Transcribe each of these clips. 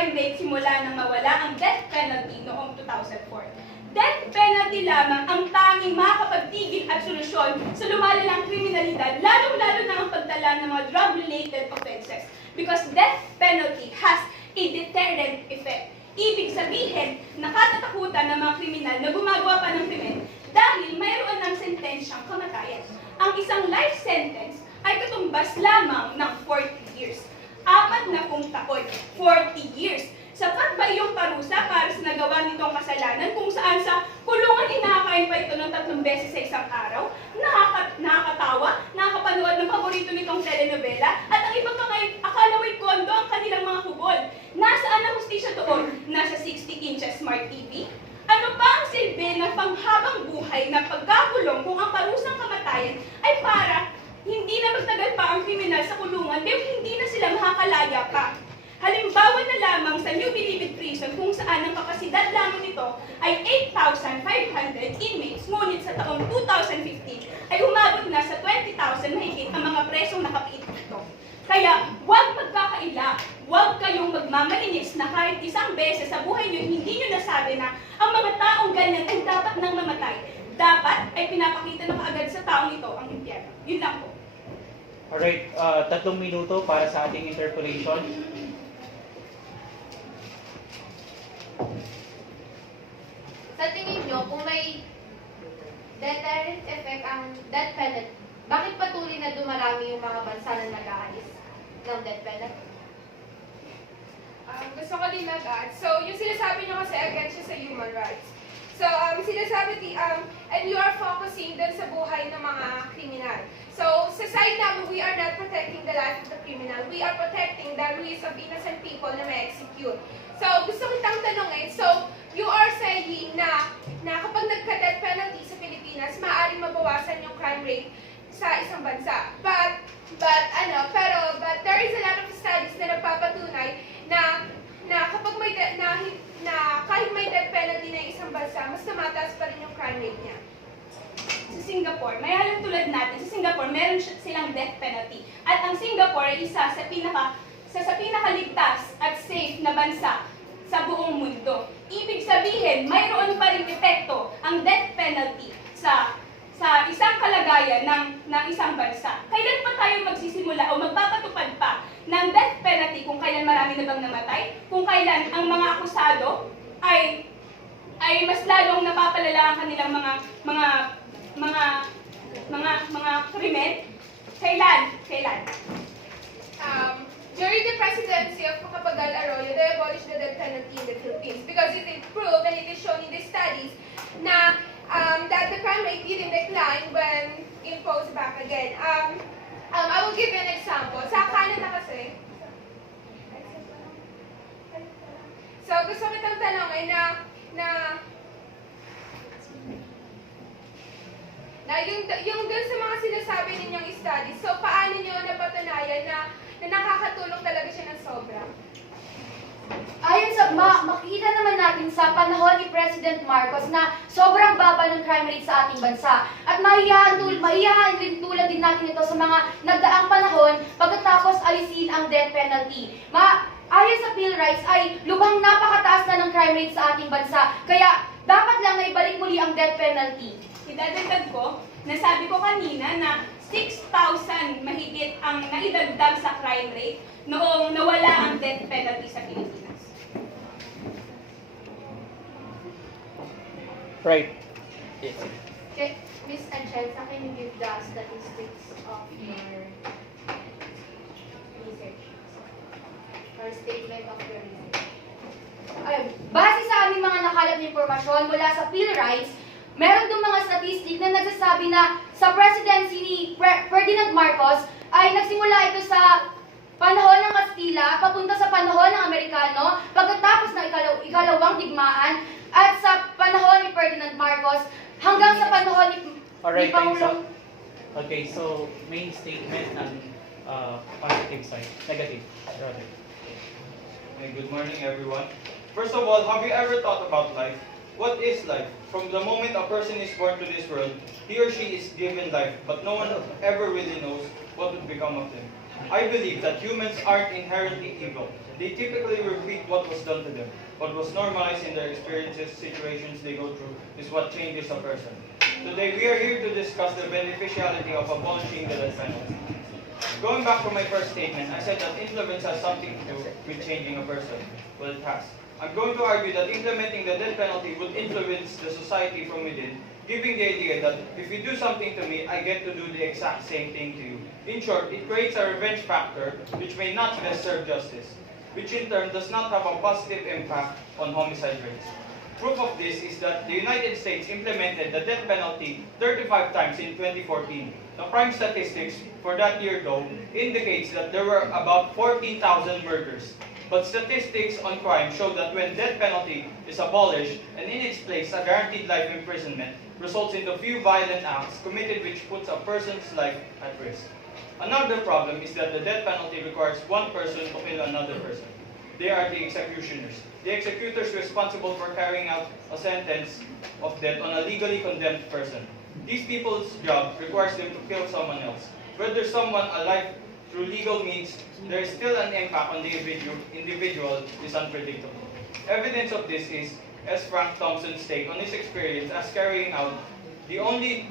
crime rate simula nang mawala ang death penalty noong 2004. Death penalty lamang ang tanging makakapagtigil at solusyon sa lumalalang kriminalidad, lalong-lalo na ang pagtala ng mga drug-related offenses. Because death penalty has a deterrent effect. Ibig sabihin, nakatatakutan ng mga kriminal na gumagawa pa ng krimen dahil mayroon ng sentensyang kamatayan. Ang isang life sentence ay katumbas lamang ng 40 years. 40 taon, 40 years. Sapat ba yung parusa para sa nagawa nitong kasalanan kung saan sa kulungan inakain pa ito ng 3 beses sa isang araw? Nakakatawa, nakakapanood ng paborito nitong telenovela, at ang iba pa ngayon, akala mo'y kondo ang kanilang mga kubol. Nasaan ang hustisya doon? Nasa 60 inches smart TV? Ano pa ang silbi ng panghabang buhay na pagkakulong kung ang parusang kamatayan ay para hindi na magtagal pa ang kriminal sa kulungan dahil hindi na sila makakalaya pa? Halimbawa na lamang sa New Bilibid Prison kung saan ang kapasidad lamang nito ay 8,500 inmates, ngunit sa taong 2015 ay umabot na sa 20,000 mahigit ang mga presong nakapiit dito. Kaya huwag magkakaila, huwag kayong magmamalinis na kahit isang beses sa buhay nyo hindi nyo nasabi na ang mga taong ganyan ay dapat nang mamatay. Dapat ay pinapakita na kaagad sa taong ito ang impyerno. Yun lang po. Alright, 3 minuto para sa ating interpolation. Sa tingin nyo, kung may deterrent effect ang death penalty, bakit patuloy na dumarami yung mga bansa na nag-aalis ng death penalty? Gusto ko din mag-add. So, yung sinasabi nyo kasi against siya sa human rights. So, sinasabi, and you are focusing dun sa buhay ng mga kriminal. So, sa side namin, we are not protecting the life of the criminal. We are protecting the ruins of innocent people na may execute. So, gusto kitang tanongin, so, you are saying na kapag nagka-death penalty sa Pilipinas, maaaring mabawasan yung crime rate sa isang bansa. But there is a lot of studies na nagpapatunay na kapag may kahit may death penalty na isang bansa, mas tumataas pa rin yung crime rate niya. Sa Singapore, may halong tulad natin, sa Singapore, meron silang death penalty. At ang Singapore ay isa sa pinakaligtas at safe na bansa sa buong mundo. Ibig sabihin, mayroon pa rin epekto ang death penalty sa isang kalagayan ng isang bansa. Kailan pa tayo magsisimula o magpapatupad pa ng death penalty kung kailan marami na bang namatay? Kung kailan ang mga akusado ay mas lalong napapalala ang kanilang mga krimen? Kailan? During the presidency of Macapagal Arroyo, they abolished the death penalty in the Philippines because it is proved and it is shown in the studies na that the crime rate didn't decline when imposed back again. I will give you an example. Sa Canada kasi, so gusto kitang tanongin na yung dun sa mga sinasabi ninyong studies, so paano nyo napatunayan na nakakatulong talaga siya ng sobra? Ayon sa makikita naman natin sa panahon ni President Marcos na sobrang baba ng crime rate sa ating bansa. At mahihahan rin tulad din natin ito sa mga nagdaang panahon pagkatapos alisin ang death penalty. Ayon sa Bill Rights ay lubhang napakataas na ng crime rate sa ating bansa. Kaya dapat lang na ibalik muli ang death penalty. Idadagdag ko, nasabi ko kanina na 6,000 mahigit ang naidagdag sa crime rate noong nawala ang death penalty sa Pilipinas. Right. Yes. Okay, Ms. Anchelsa, can you give the statistics of your research? Or statement of your research? Base sa aming mga nakalap na impormasyon mula sa Bill Rights, meron dong mga statistic na nagsasabi na sa presidency ni Ferdinand Marcos ay nagsimula ito sa panahon ng Kastila papunta sa panahon ng Amerikano pagkatapos ng ikalawang digmaan at sa panahon ni Ferdinand Marcos hanggang sa panahon ni Pangulong. Okay, so main statement ng positive side, negative. Rather. Okay, good morning everyone. First of all, have you ever thought about life? What is life? From the moment a person is born to this world, he or she is given life, but no one ever really knows what would become of them. I believe that humans aren't inherently evil. They typically repeat what was done to them. What was normalized in their experiences, situations they go through, is what changes a person. Today, we are here to discuss the beneficiality of abolishing the death penalty. Going back to my first statement, I said that influence has something to do with changing a person. Well, it has. I'm going to argue that implementing the death penalty would influence the society from within, giving the idea that if you do something to me, I get to do the exact same thing to you. In short, it creates a revenge factor which may not best serve justice, which in turn does not have a positive impact on homicide rates. Proof of this is that the United States implemented the death penalty 35 times in 2014. The crime statistics for that year, though, indicates that there were about 14,000 murders. But statistics on crime show that when death penalty is abolished and in its place a guaranteed life imprisonment results in the few violent acts committed which puts a person's life at risk. Another problem is that the death penalty requires one person to kill another person. They are the executioners. The executors responsible for carrying out a sentence of death on a legally condemned person. These people's job requires them to kill someone else. Whether someone alive through legal means, there is still an impact on the individual is unpredictable. Evidence of this is S. Frank Thompson's take on his experience as carrying out the only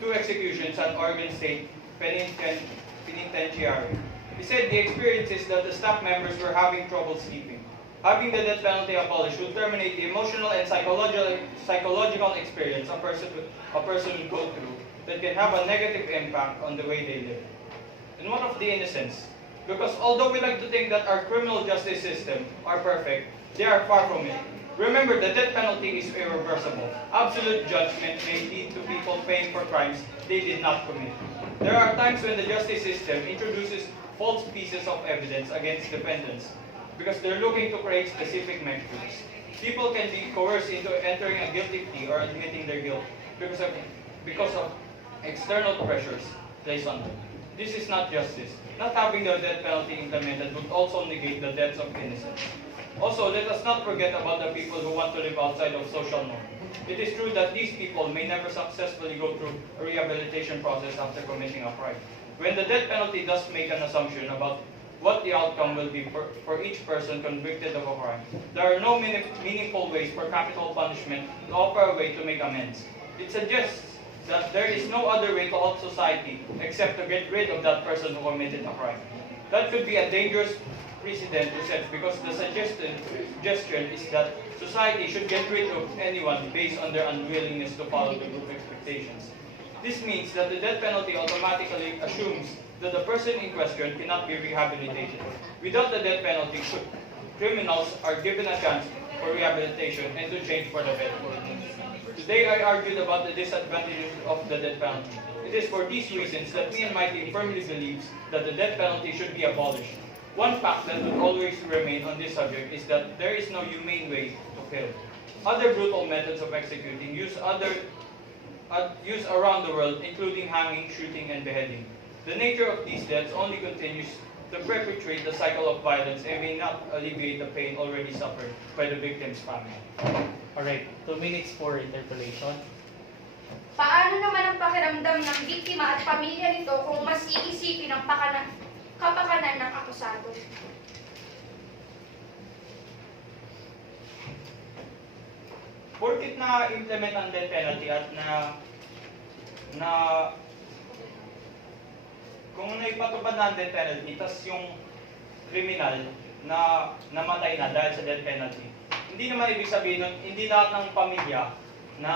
2 executions at Oregon State Penitentiary. He said the experience is that the staff members were having trouble sleeping. Having the death penalty abolished would terminate the emotional and psychological experience a person would go through that can have a negative impact on the way they live. And what of the innocents? Because although we like to think that our criminal justice system are perfect, they are far from it. Remember, the death penalty is irreversible. Absolute judgment may lead to people paying for crimes they did not commit. There are times when the justice system introduces false pieces of evidence against defendants because they're looking to create specific metrics. People can be coerced into entering a guilty plea or admitting their guilt because of external pressures placed on them. This is not justice. Not having the death penalty implemented would also negate the deaths of innocents. Also, let us not forget about the people who want to live outside of social norm. It is true that these people may never successfully go through a rehabilitation process after committing a crime. When the death penalty does make an assumption about what the outcome will be for each person convicted of a crime, there are no meaningful ways for capital punishment to offer a way to make amends. It suggests that there is no other way to help society except to get rid of that person who committed a crime. That could be a dangerous precedent to set because the suggestion is that society should get rid of anyone based on their unwillingness to follow the group expectations. This means that the death penalty automatically assumes that the person in question cannot be rehabilitated. Without the death penalty, criminals are given a chance for rehabilitation and to change for the better. Today I argued about the disadvantages of the death penalty. It is for these reasons that me and my team firmly believes that the death penalty should be abolished. One fact that would always remain on this subject is that there is no humane way to kill. Other brutal methods of executing use around the world, including hanging, shooting, and beheading. The nature of these deaths only continues to perpetuate the cycle of violence and may not alleviate the pain already suffered by the victim's family. Alright, 2 minutes for interpolation. Paano naman ang pakiramdam ng biktima at pamilya nito kung mas iisipin ang kapakanan ng akusado? Porkit na-implement ang death penalty at kung naipatupad na ang death penalty, tas yung kriminal na namatay na dahil sa death penalty, hindi naman ibig sabihin nun, hindi lahat ng pamilya na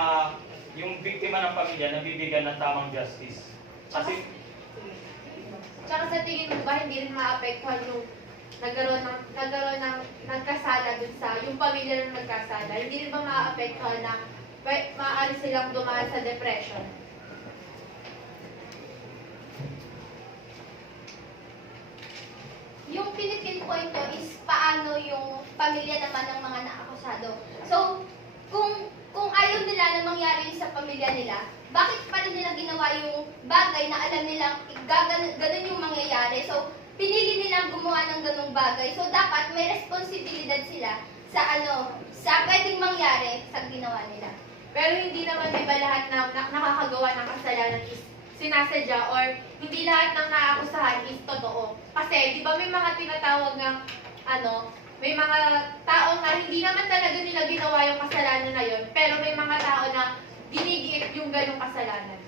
yung biktima ng pamilya nabibigyan ng tamang justice. Kasi Tsaka sa tingin mo ba hindi rin maapektuhan yung nagkaroon ng nagkasala dun sa yung pamilya ng nagkasala? Hindi rin ba maapektuhan na maaari silang dumaan sa depression? Yung pinipinpoint ko is paano yung pamilya naman ng mga naakusado. So, kung ayaw nila na mangyari sa pamilya nila, bakit pa rin nila ginawa yung bagay na alam nilang ganun yung mangyayari? So, pinili nilang gumawa ng ganung bagay. So, dapat may responsibilidad sila sa pwedeng mangyari sa ginawa nila. Pero hindi naman di ba lahat na nakakagawa ng kasalanan is sinasadya or hindi lahat ng naaakusahan is totoo. Kasi, di ba may mga tinatawag ng, may mga tao na hindi naman talaga nila ginawa yung kasalanan na yun, pero may mga tao na ginigiit yung ganong kasalanan.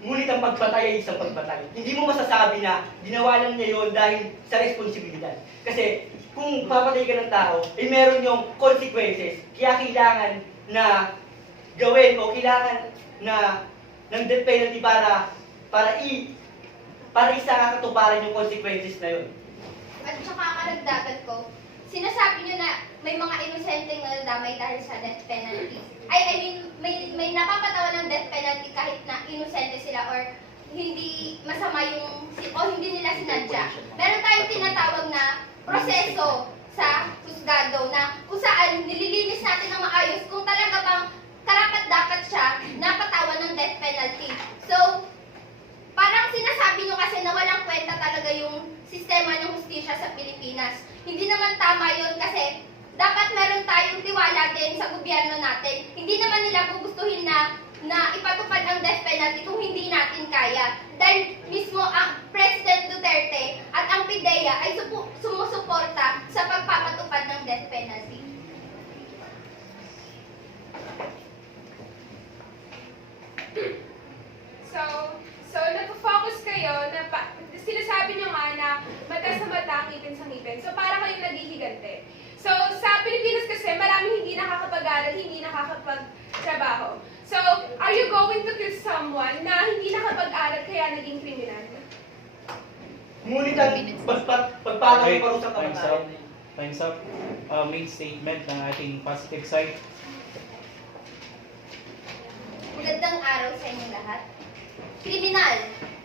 Ngunit ang pagpatay ay isang pagpatay. Hindi mo masasabi na ginawa lang niya yun dahil sa responsibilidad. Kasi kung papatay ka ng tao, ay meron yung consequences. Kaya kailangan na gawin o kailangan na ng death penalty para isa katuparan yung consequences na yun. At saka karagdagan ko, sinasabi nyo na may mga inosenteng nadamay dahil sa death penalty. I mean, may napapatawa ng death penalty kahit na inosente sila or hindi masama hindi nila sinadya. Meron tayong tinatawag na proseso sa husgado na kung saan nililinis natin ng maayos kung talaga bang karapat-dapat siya napatawan ng death penalty. So, parang sinasabi nyo kasi na walang kwenta talaga yung sistema ng hustisya sa Pilipinas. Hindi naman tama yun kasi dapat meron tayong tiwala din sa gobyerno natin. Hindi naman nila gugustuhin na ipatupad ang death penalty kung hindi natin kaya. Dahil mismo ang President Duterte at ang PIDEA ay sumusuporta sa pagpapatupad ng death penalty. So nagpo-focus kayo na sinasabi nyo nga na mata sa mata, ngipin sa ngipin. So para kayong naghihigante. So sa Pilipinas kasi maraming hindi nakakapag-aral, hindi nakakapagtrabaho. So are you going to kill someone na hindi nakapag-aral kaya naging kriminal? Ngunit ang pagpapatay Okay, ng parusang time's up. kamatayan. Time's up. Main statement ng ating positive side. Magandang araw sa inyong lahat. Kriminal,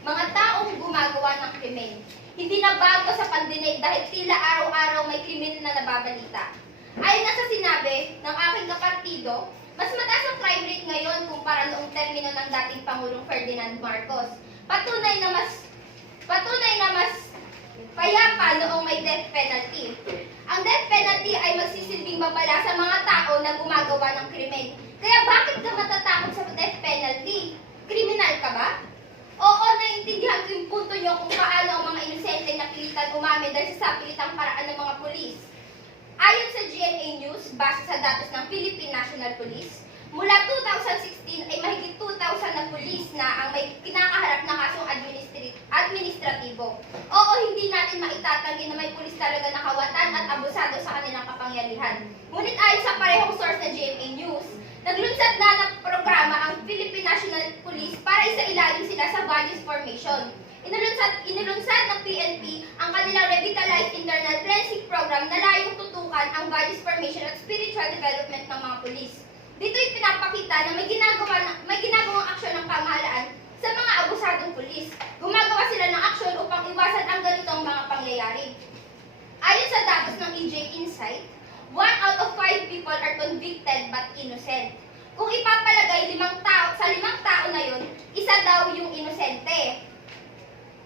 mga taong gumagawa ng krimen. Hindi na bago sa pandinig dahil tila araw-araw may krimen na nababalita. Ayon na sa sinabi ng aking kapartido, mas mataas ang crime rate ngayon kumpara noong termino ng dating Pangulong Ferdinand Marcos. Patunay na mas payapa noong may death penalty. Ang death penalty ay magsisilbing babala sa mga tao na gumagawa ng krimen. Kaya bakit ka matatakot sa death penalty? Kriminal ka ba? Oo, naiintindihan ko yung punto nyo kung paano ang mga inosente napilitan umamin dahil sa sapilitang paraan ng mga pulis. Ayon sa GMA News, base sa datos ng Philippine National Police, mula 2016 ay mahigit 2,000 na pulis na ang may kinakaharap na kasong administratibo. Oo, hindi natin maitatanggi na may pulis talaga nakawatan at abusado sa kanilang kapangyarihan. Ngunit ayon sa parehong source na GMA News, naglunsad na ng programa ang Philippine National Police para isailalim sila sa values formation. Inilunsad ng PNP ang kanilang Revitalized Internal Cleansing Program na layong tutukan ang values formation at spiritual development ng mga pulis. Dito'y pinapakita na may ginagawang aksyon ng pamahalaan sa mga abusadong pulis. Gumagawa sila ng aksyon upang iwasan ang ganitong mga pangyayari. Ayon sa datos ng EJ Insight, 1 out of 5 people are convicted but innocent. Kung ipapalagay sa limang tao na yun, isa daw yung inosente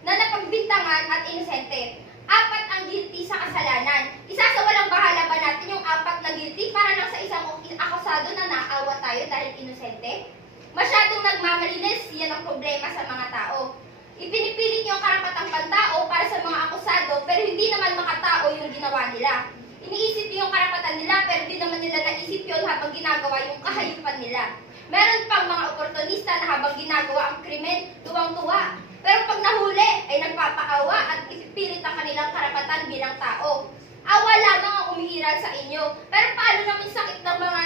na napagbintangan at inosente. 4 ang guilty sa kasalanan. Isasawalang bahala ba natin yung 4 na guilty para lang sa isang akusado na naawa tayo dahil inosente? Masyadong nagmamalinis, yan ang problema sa mga tao. Ipinipilit niyo ang karapatang pantao para sa mga akusado pero hindi naman makatao yung ginawa nila. Iniisip niyo yung karapatan nila pero di naman nila naisip yun habang ginagawa yung kahayupan nila. Meron pang mga oportunista na habang ginagawa ang krimen, tuwang-tuwa. Pero pag nahuli ay nagpapaawa at ipipilit ang kanilang karapatan bilang tao. Awa lamang ang umiiral sa inyo. Pero paano naman sakit ng mga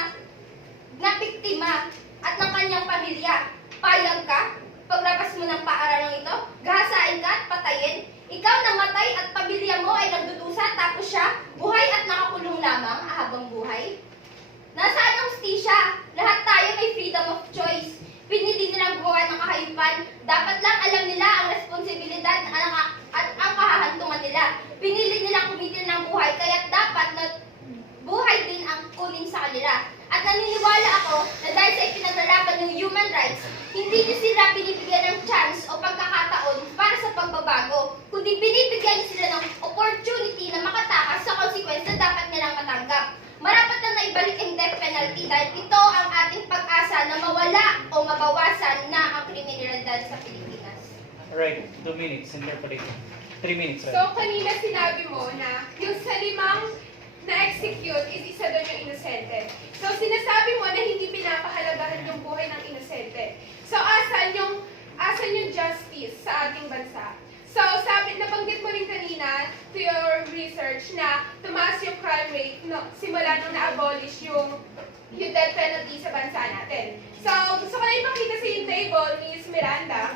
nabiktima at ng kanyang pamilya? Payag ka? Paglabas mo ng paaralang ito, gahasain ka at patayin? Ikaw namatay at pamilya mo ay nagdudusa tapos siya buhay at nakakulong lamang habang buhay? Nasaan ang hustisya? Lahat tayo may freedom of choice. Pinili nilang gumawa ng kahayupan. Dapat lang alam nila ang responsibilidad at ang kahahantungan nila. Pinili nilang kumitil ng buhay kaya dapat na buhay din ang kunin sa kanila. At naniniwala ako na dahil sa ipinaglalaban ng human rights, hindi niyo sila binibigyan ng chance o pagkakataon para sa pagbabago, kundi binibigyan niyo sila ng opportunity na makatakas sa consequence na dapat nilang matanggap. Marapat na naibalik ang death penalty dahil ito ang ating pag-asa na mawala o mabawasan na ang kriminalidad sa Pilipinas. Alright, 2 minutes, interpolate. 3 minutes, right? So, kanina sinabi mo na yung sa limang na-execute is isa doon yung inosente. So, sinasabi mo na hindi pinapahalagahan yung buhay ng inosente. So, asan yung justice sa ating bansa? So, nabanggit mo rin kanina to your research na tumaas yung crime rate simula nung na-abolish yung death penalty sa bansa natin. So, gusto ko na ipakita sa yung table, Ms. Miranda,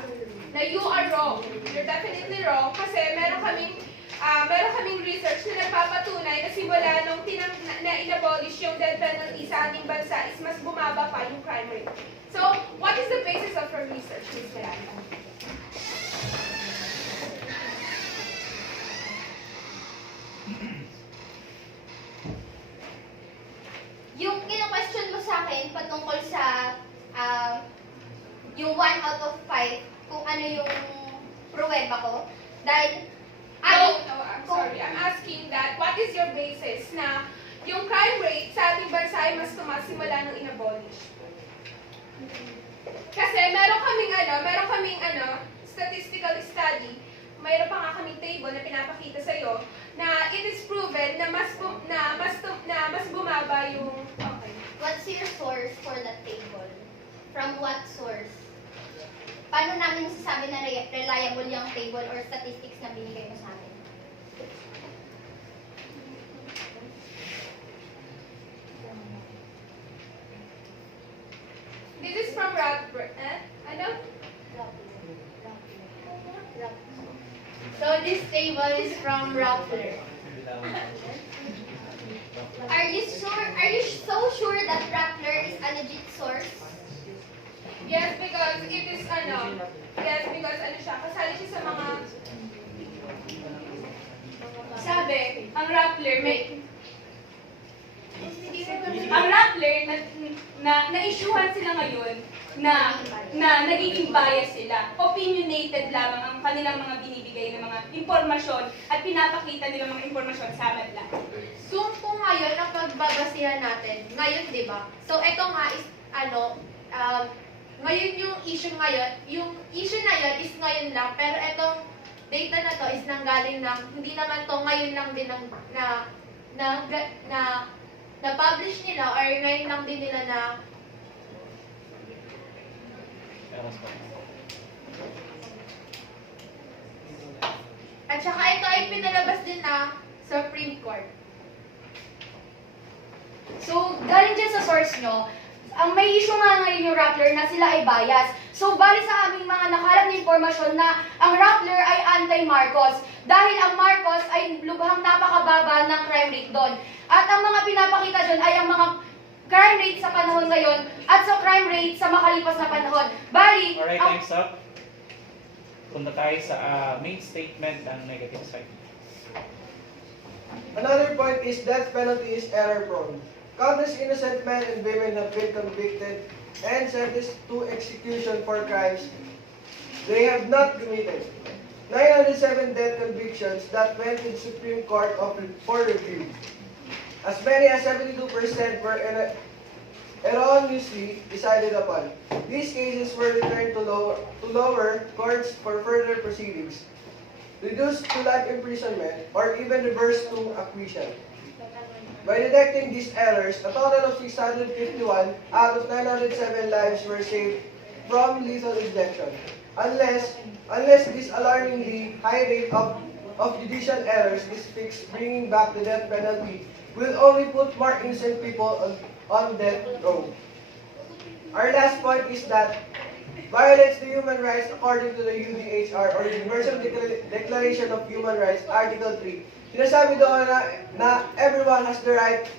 na you are wrong. You're definitely wrong kasi meron kaming research na nagpapatunay na simula nung na-inabolish yung death penalty sa ating bansa is mas bumaba pa yung crime rate. So, what is the basis of your research, Ms. Miranda? Yung kina-question mo sa akin patungkol sa yung 1 out of 5, kung ano yung pruweba ko, dahil No, I'm sorry. I'm asking that, what is your basis na yung crime rate sa ating bansa ay mas tumaas simula nung inabolish? Kasi meron kaming statistical study, mayroon pa nga kaming table na pinapakita sa iyo na it is proven na mas bumaba yung okay. what's your source for that table? From what source? Paano namin masasabi na reliable yung table or statistics na binigay mo sa amin? This is from ano? So this table is from Rappler. Are you so sure that Rappler is a legit source? Yes, because it is siya, kasali siya sa mga Sabi, ang Rappler na-issuehan sila ngayon na nagiging bias sila. Opinionated lamang ang kanilang mga binibigay ng mga impormasyon at pinapakita nilang mga impormasyon sa madla. So kung ngayon ang pagbabasihan natin, ngayon 'di ba? So ito nga is ngayon yung issue na yun is ngayon lang, pero itong data na to is nanggaling ng, hindi naman to ngayon lang din na publish nila or ngayon lang din nila na at saka ito ay pinalabas din na Supreme Court. So, galing dyan sa source nyo, ang may issue nga ngayon yung Rappler na sila ay bias. So, bali sa aming mga nakalap na impormasyon na ang Rappler ay anti-Marcos dahil ang Marcos ay lubhang napakababa ng crime rate doon. At ang mga pinapakita doon ay ang mga crime rate sa panahon ngayon at sa crime rate sa makalipas na panahon. Bali, Alright, time's up. Punta tayo sa main statement ng negative side. Another point is death penalty is error-prone. Countless innocent men and women have been convicted and sentenced to execution for crimes they have not committed. 907 death convictions that went to the Supreme Court for review. As many as 72% were erroneously decided upon. These cases were returned to lower courts for further proceedings, reduced to life imprisonment, or even reversed to acquittal. By detecting these errors, a total of 651 out of 907 lives were saved from lethal injection. Unless this alarmingly high rate of judicial errors is fixed, bringing back the death penalty will only put more innocent people on death row. Our last point is that violates the human rights according to the UDHR or Universal Declaration of Human Rights, Article 3. Sinasabi doon na everyone has the right to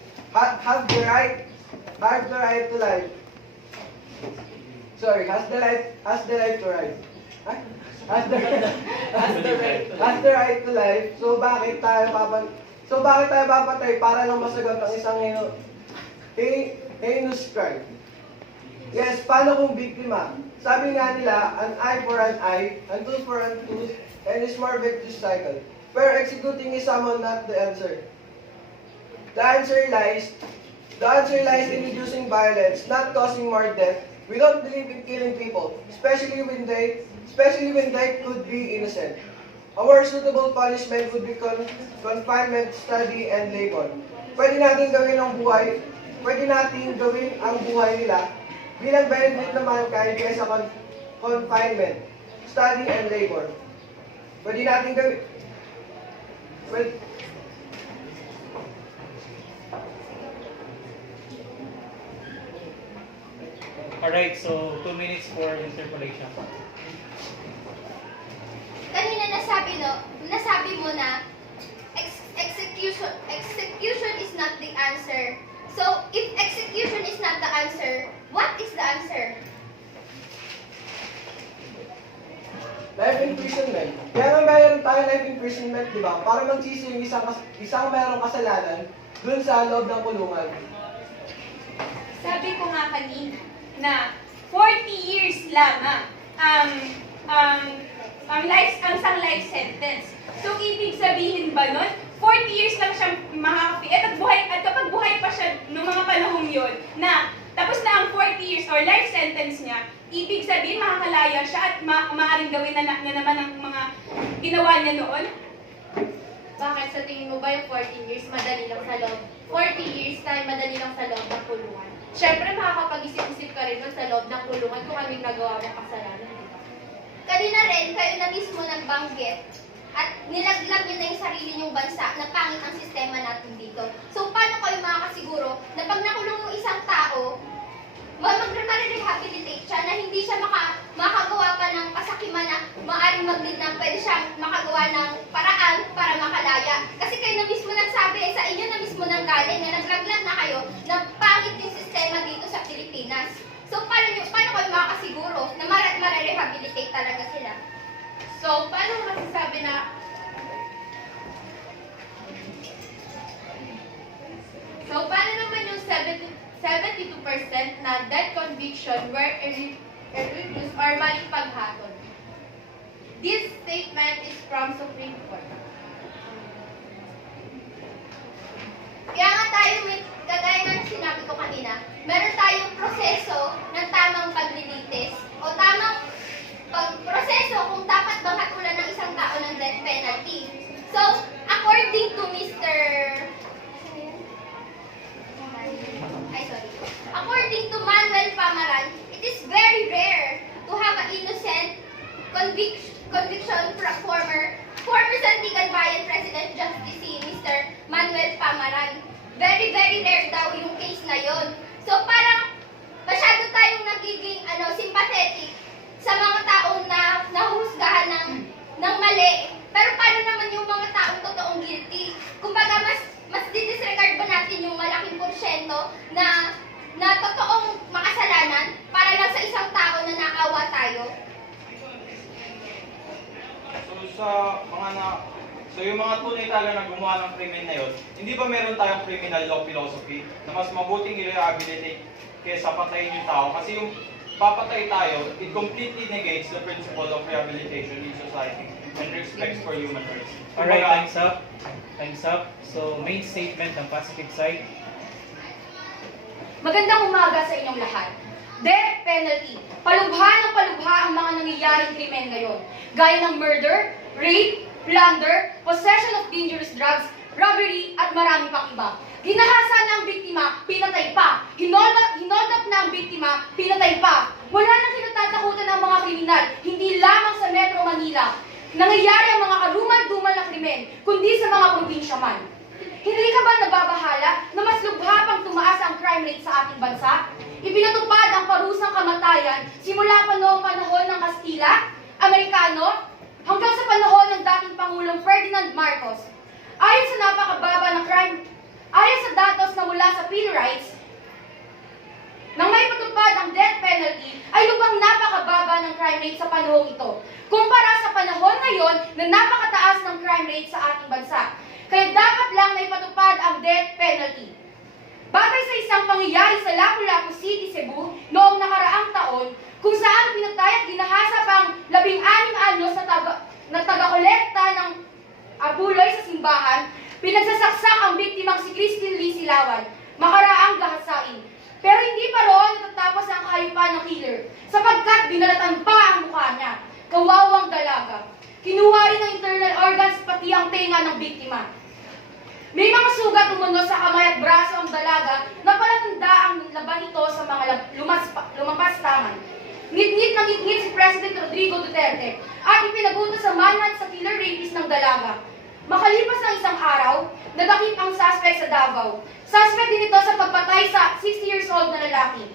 life. Sorry, has the right to life. Has the right to life. So bakit tayo papatay para lang masagot ang isang heinous crime? Yes, paano kung biktima? Sabi nga nila, an eye for an eye, a tooth for a tooth, and a more vicious cycle. Pero executing is someone not the answer. The answer lies in reducing violence, not causing more death, We don't believe in killing people, especially when they could be innocent. A more suitable punishment would be confinement, study, and labor. Pwede natin gawin ang buhay nila bilang benefit ng mankind kaysa confinement, study, and labor. Pwede natin gawin... Alright, so 2 minutes for interpolation. Kanina nasabi mo na execution is not the answer. So, if execution is not the answer, what is the answer? Life imprisonment. Kaya nga mayroon tayo life imprisonment, di ba? Para magsisi yung isang mayroong kasalanan dun sa loob ng kulungan. Sabi ko nga kanina na 40 years lamang ang isang life sentence. So, ibig sabihin ba nun, 40 years lang siya makakapiit at kapag buhay pa siya noong mga panahong yon na tapos na ang 40 years or life sentence niya, ibig sabihin makakalaya siya at maaaring gawin na naman ang mga ginawa niya noon? Bakit sa tingin mo ba yung 14 years madali lang sa loob? 40 years tayo madali lang sa loob ng kulungan. Siyempre makakapag-isip-isip ka rin nun sa loob ng kulungan kung anong nagawa mong kasalanan, di ba? Kanina rin, kayo na mismo nagbanggit at nilaglag nyo na yung sarili nyong bansa na pangit ang sistema natin dito. So, paano kayo makakasiguro na pag nakulong yung isang tao, mag-rehabilitate siya na hindi siya makagawa pa ng kasakiman na maaaring mag-lead na pwede siya makagawa ng paraan para makalaya. Kasi kayo na mismo nagsabi, sa inyo na mismo nanggaling na naglaglag na kayo na pangit yung sistema dito sa Pilipinas. So, paano kayo makakasiguro na mare-rehabilitate talaga sila? So, paano mo masasabi na paano naman yung 72% na death conviction were erroneous or maling paghatol? This statement is from Supreme Court. Kaya nga tayo, kagaya nga ng sinabi ko kanina, meron tayong proseso ng tamang paglilitis o tamang proseso kung dapat bang hatulan ng isang tao ng death penalty. So, according to According to Manuel Pamaran, it is very rare to have an innocent conviction from former Sandigan Bayan President Justice Mr. Manuel Pamaran. Very, very rare daw yung case na yon. So parang masyado tayong nagiging sympathetic sa mga taong na nahuhusgahan ng mali. Pero paano naman yung mga taong totoong guilty? Kumbaga mas disregard ba natin yung malaking porsyento na totoong makasalanan para lang sa isang tao na naawa tayo? So yung mga tunay talaga na gumawa ng krimen na yun, hindi ba meron tayong criminal law philosophy na mas mabuting i-rehabilitate kaysa patayin yung tao? Kasi yung papatay tayo, it completely negates the principle of rehabilitation in society and respects for human rights. Alright, time's up. Time's up. So, main statement ng positive side. Magandang umaga sa inyong lahat. Death penalty. Palubha ng palubha ang mga nangyayaring krimen ngayon. Gaya ng murder, rape, plunder, possession of dangerous drugs, robbery, at marami pang iba. Ginahasa na ang biktima, pinatay pa. Hinold up na ang biktima, pinatay pa. Wala nang kinatatakutan ng mga kriminal, hindi lamang sa Metro Manila. Nangyayari ang mga karumal-dumal na krimen, kundi sa mga probinsya man. Hindi ka ba nababahala na mas lubha pang tumaas ang crime rate sa ating bansa? Ipinatupad ang parusang kamatayan simula pa noong panahon ng Kastila, Amerikano, hanggang sa panahon ng dating Pangulong Ferdinand Marcos. Ayon sa napakababa ng crime, ayon sa datos na mula sa PhilRights, nang may patupad ang death penalty, ay lubhang napakababa ng crime rate sa panahong ito, kumpara sa panahon ngayon na napakataas ng crime rate sa ating bansa. Kaya dapat lang na ipatupad ang death penalty. Batay sa isang pangyayari sa Lapu-Lapu City, Cebu, noong nakaraang taon, kung saan pinatay at ginahasa pang 16 anyos na taga-kolekta ng abuloy sa simbahan, pinagsasaksak ang biktimang si Christine Lee Silawan, makaraang gahasain. Pero hindi pa roon natatapos ang kahayupan ng killer, sapagkat binalatan pa ang mukha niya. Kawawang dalaga. Kinuha rin ng internal organs pati ang tenga ng biktima. May mga sugat umuno sa kamay at braso ang dalaga na palatanda ang laban nito sa mga lumapastangan. Ngit-ngit na ngit-ngit si President Rodrigo Duterte at ipinagutos sa manhunt sa killer rapist ng dalaga. Makalipas ng isang araw, nadakip ang suspect sa Davao. Suspect din ito sa pagpatay sa 60 years old na lalaki.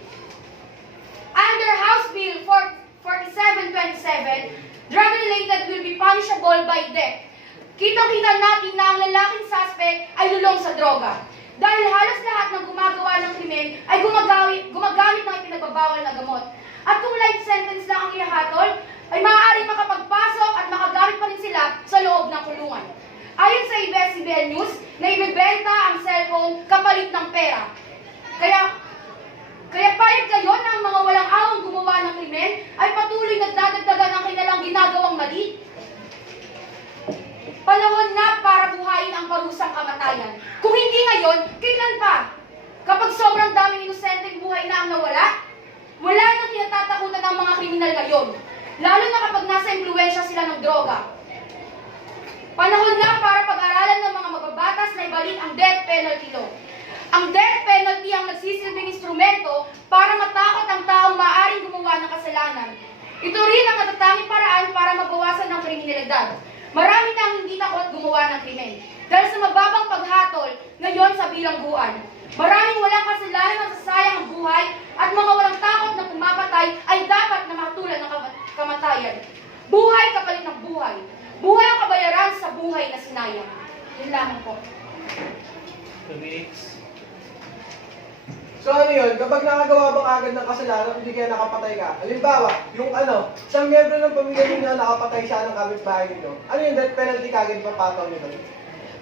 Under House Bill 4727, drug-related will be punishable by death. Kitang-kita natin na ang lalaking suspect ay lulong sa droga. Dahil halos lahat ng gumagawa ng krimen ay gumagamit ng ipinagbabawal na gamot. At kung life sentence lang ang hinahatol, ay maaaring makapagpasok at makagamit pa rin sila sa loob ng kulungan. Ayon sa ABS-CBN News, na ibebenta ang cellphone kapalit ng pera. Kaya payag kayo na ang mga walang awang gumawa ng krimen ay patuloy nagdadagdagan ang kanilang ginagawang mali. Panahon na para buhayin ang parusang kamatayan. Kung hindi ngayon, kailan pa? Kapag sobrang daming inosenteng buhay na ang nawala, wala nang kinatatakutan ng mga kriminal ngayon. Lalo na kapag nasa impluwensya sila ng droga. Panahon na para pag-aralan ng mga mababatas na ibalik ang death penalty law. Ang death penalty ang nagsisilbing instrumento para matakot ang taong maaaring gumawa ng kasalanan. Ito rin ang natatanging paraan para mabawasan ang kriminalidad. Marami na ang hindi takot gumawa ng krimen. Dahil sa mababang paghatol ngayon sa bilangguan. Maraming walang kasalanan na sasayang ang buhay at mga walang takot na pumapatay ay dapat na matulan ng kamatayan. Buhay kapalit ng buhay. Buhay ang kabayaran sa buhay na sinayang. Yun lamang po. 2 minutes. So ano yun, kapag nakagawa bang agad ng kasalanan, hindi kaya nakapatay ka. Halimbawa, yung isang miyembro ng pamilya niyo na nakapatay siya ng kapitbahay nito, ano yung death penalty kagad papataw nito?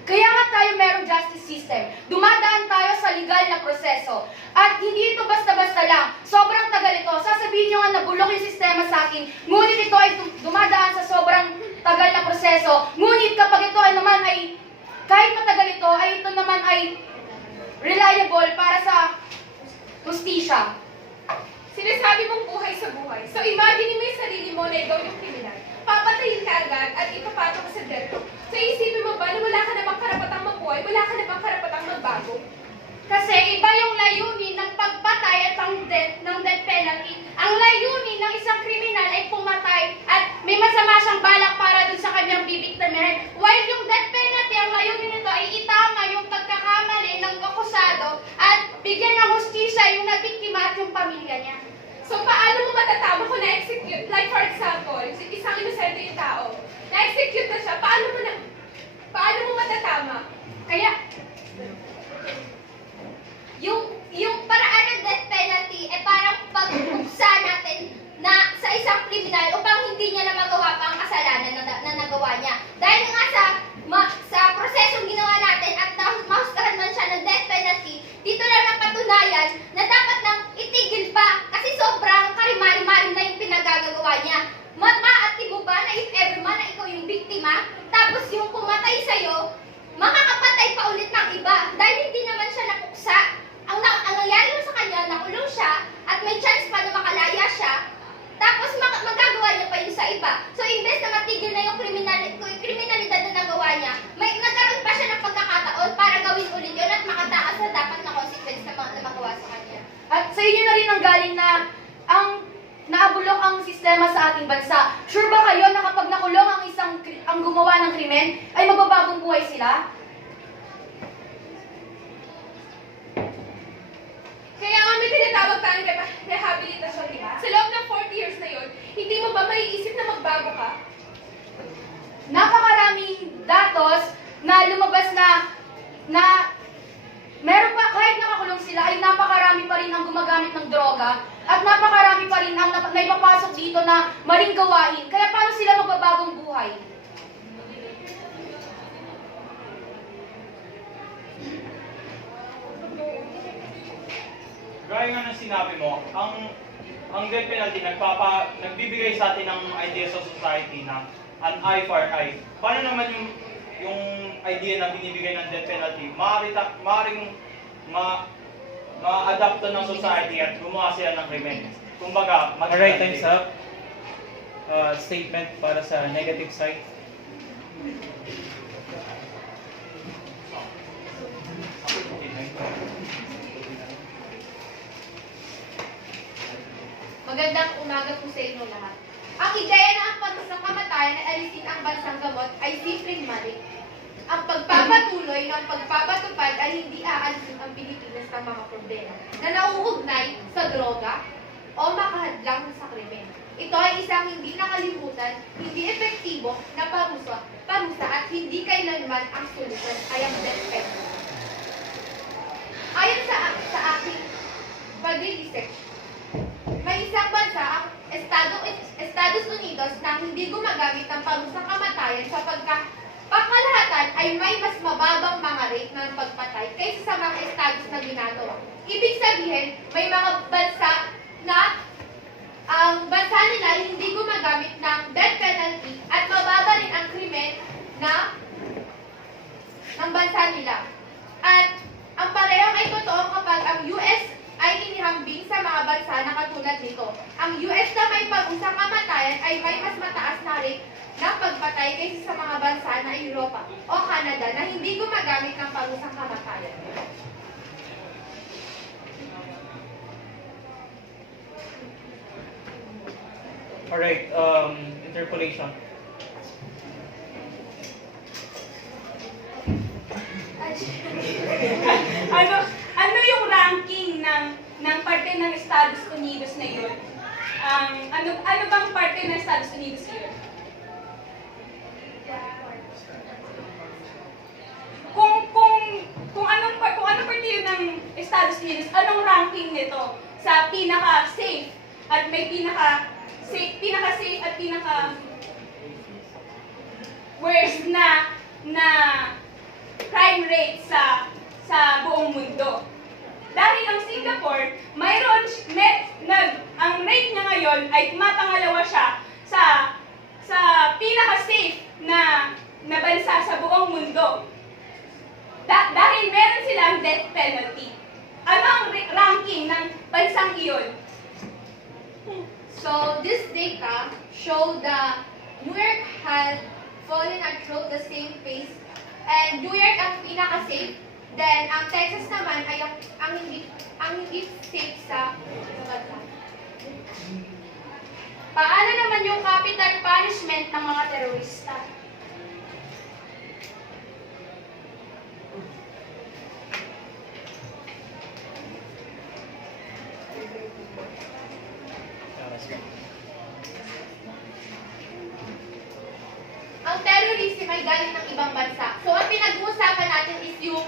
Kaya nga tayo merong justice system. Dumadaan tayo sa legal na proseso. At hindi ito basta-basta lang. Sobrang tagal ito. Sasabihin nyo nga nabulok yung sistema sa akin. Ngunit ito ay dumadaan sa sobrang tagal na proseso. Ngunit kapag ito ay naman ay, kahit matagal ito, ay ito naman ay reliable para sa hustisya. Sinasabi mong buhay sa buhay. So imagine mo yung sarili mo na ikaw yung kriminal. Papatayin ka agad at ipapatong sa death row. So isipin mo ba na wala ka na bang karapatang mabuhay? Wala ka na bang karapatang magbago? Kasi iba yung layunin ng pagpatay at ng death penalty. Ang layunin ng isang kriminal ay pumatay at may masama siyang balak para dun sa kanyang bibiktimahin. While yung death penalty, ang layunin nito ay itama yung pagkakamali ng akusado at bigyan ng hustisya yung nabiktima at yung pamilya niya. So paano mo matatama kung na-execute? Like for example, isang inosente yung tao. Na-execute na siya, paano mo matatama? Kaya, yung paraan ng death penalty ay parang pagpuksa natin na sa isang kriminal upang hindi niya na magawa pa ang kasalanan na nagawa niya. Dahil nga sa prosesong ginawa natin at mahustahan man siya ng death penalty, dito lang napatunayan na dapat nang itigil pa kasi sobrang karimari-mari na yung pinagagagawa niya. Maati mo ba na if ever man na ikaw yung biktima, tapos yung pumatay sa'yo, makakapatay pa ulit ng iba dahil hindi naman siya napuksa. Ang nangyari lang sa kanya, nakulong siya at may chance pa na makalaya siya, tapos magagawa niya pa yun sa iba. So, imbes na matigil na yung kriminalidad na nagawa niya, nagkaroon pa siya ng pagkakataon para gawin ulit yun at makataas sa dapat na consequence na magawa sa kanya. At sa inyo na rin ang galing na ang naabulok ang sistema sa ating bansa. Sure ba kayo na kapag nakulong ang gumawa ng krimen, ay magbabagong buhay sila? Kaya nga may tinatawag tayong rehabilitasyon, di ba? Sa loob ng 40 years na yun, hindi mo ba maiisip na magbago ka? Napakaraming datos na lumabas na meron pa, kahit nakakulong sila, ay napakarami pa rin ang gumagamit ng droga at napakarami pa rin ang naipapasok dito na maling gawain. Kaya paano sila magbabagong buhay? Gaya nga ng sinabi mo, ang death penalty nagbibigay sa atin ng idea sa society na an eye for an eye. Paano naman yung idea na binibigay ng death penalty? ma-adapto ng society at gumawa sila ng krimen. Kumbaga, Alright, time's up. Statement para sa negative side. Magandang umaga po sa inyo lahat. Ang ideya na ang pagsang kamatayan ay alisin ang bansang gamot ay simpleng mali. Ang pagpapatuloy ng pagpapatupad ay hindi aalisin ang Pilipinas ng mga problema na nauugnay sa droga o makahadlang sa krimen. Ito ay isang hindi nakalimutan, hindi epektibo na parusa at hindi kailanman ang solusyon ay ang death penalty. Ayon sa aking pag-research, may isang bansa, ang Estados Unidos, na hindi gumagamit ng parusang kamatayan sapagkat pangkalahatan ay may mas mababang mga rate ng pagpatay kaysa sa mga estados na ginagawa. Ibig sabihin, may mga bansa na ang bansa nila ay hindi gumagamit ng death penalty at mababa rin ang krimen ng bansa nila. At ang parehong ay totoo kapag ang US ay inihambing sa mga bansa na katulad nito. Ang US na may parusang kamatayan ay may mas mataas na rate ng pagpatay kaysa sa mga bansa na Europa o Canada na hindi gumagamit ng parusang kamatayan. Alright, interpolation. Ano yung ranking ng parte ng Estados Unidos na yun? Ano bang parte ng Estados Unidos yun? Kung anong parte yun ng Estados Unidos, anong ranking nito sa pinaka-safe at may pinaka-safe at pinaka-worst na crime rate sa buong mundo. Dahil ang Singapore, ang rate niya ngayon ay tumatangalawa siya sa pinaka-safe na bansa sa buong mundo. Dahil meron silang death penalty. Ano ang ranking ng bansang iyon? So, this data show that New York had fallen at the same pace, and New York ang pinaka-safe, then ang Texas naman ay ang hindi safe sa bansa. Paano naman yung capital punishment ng mga terorista? Ang terrorism ay galing ng ibang bansa. So, ang pinag-uusapan natin is yung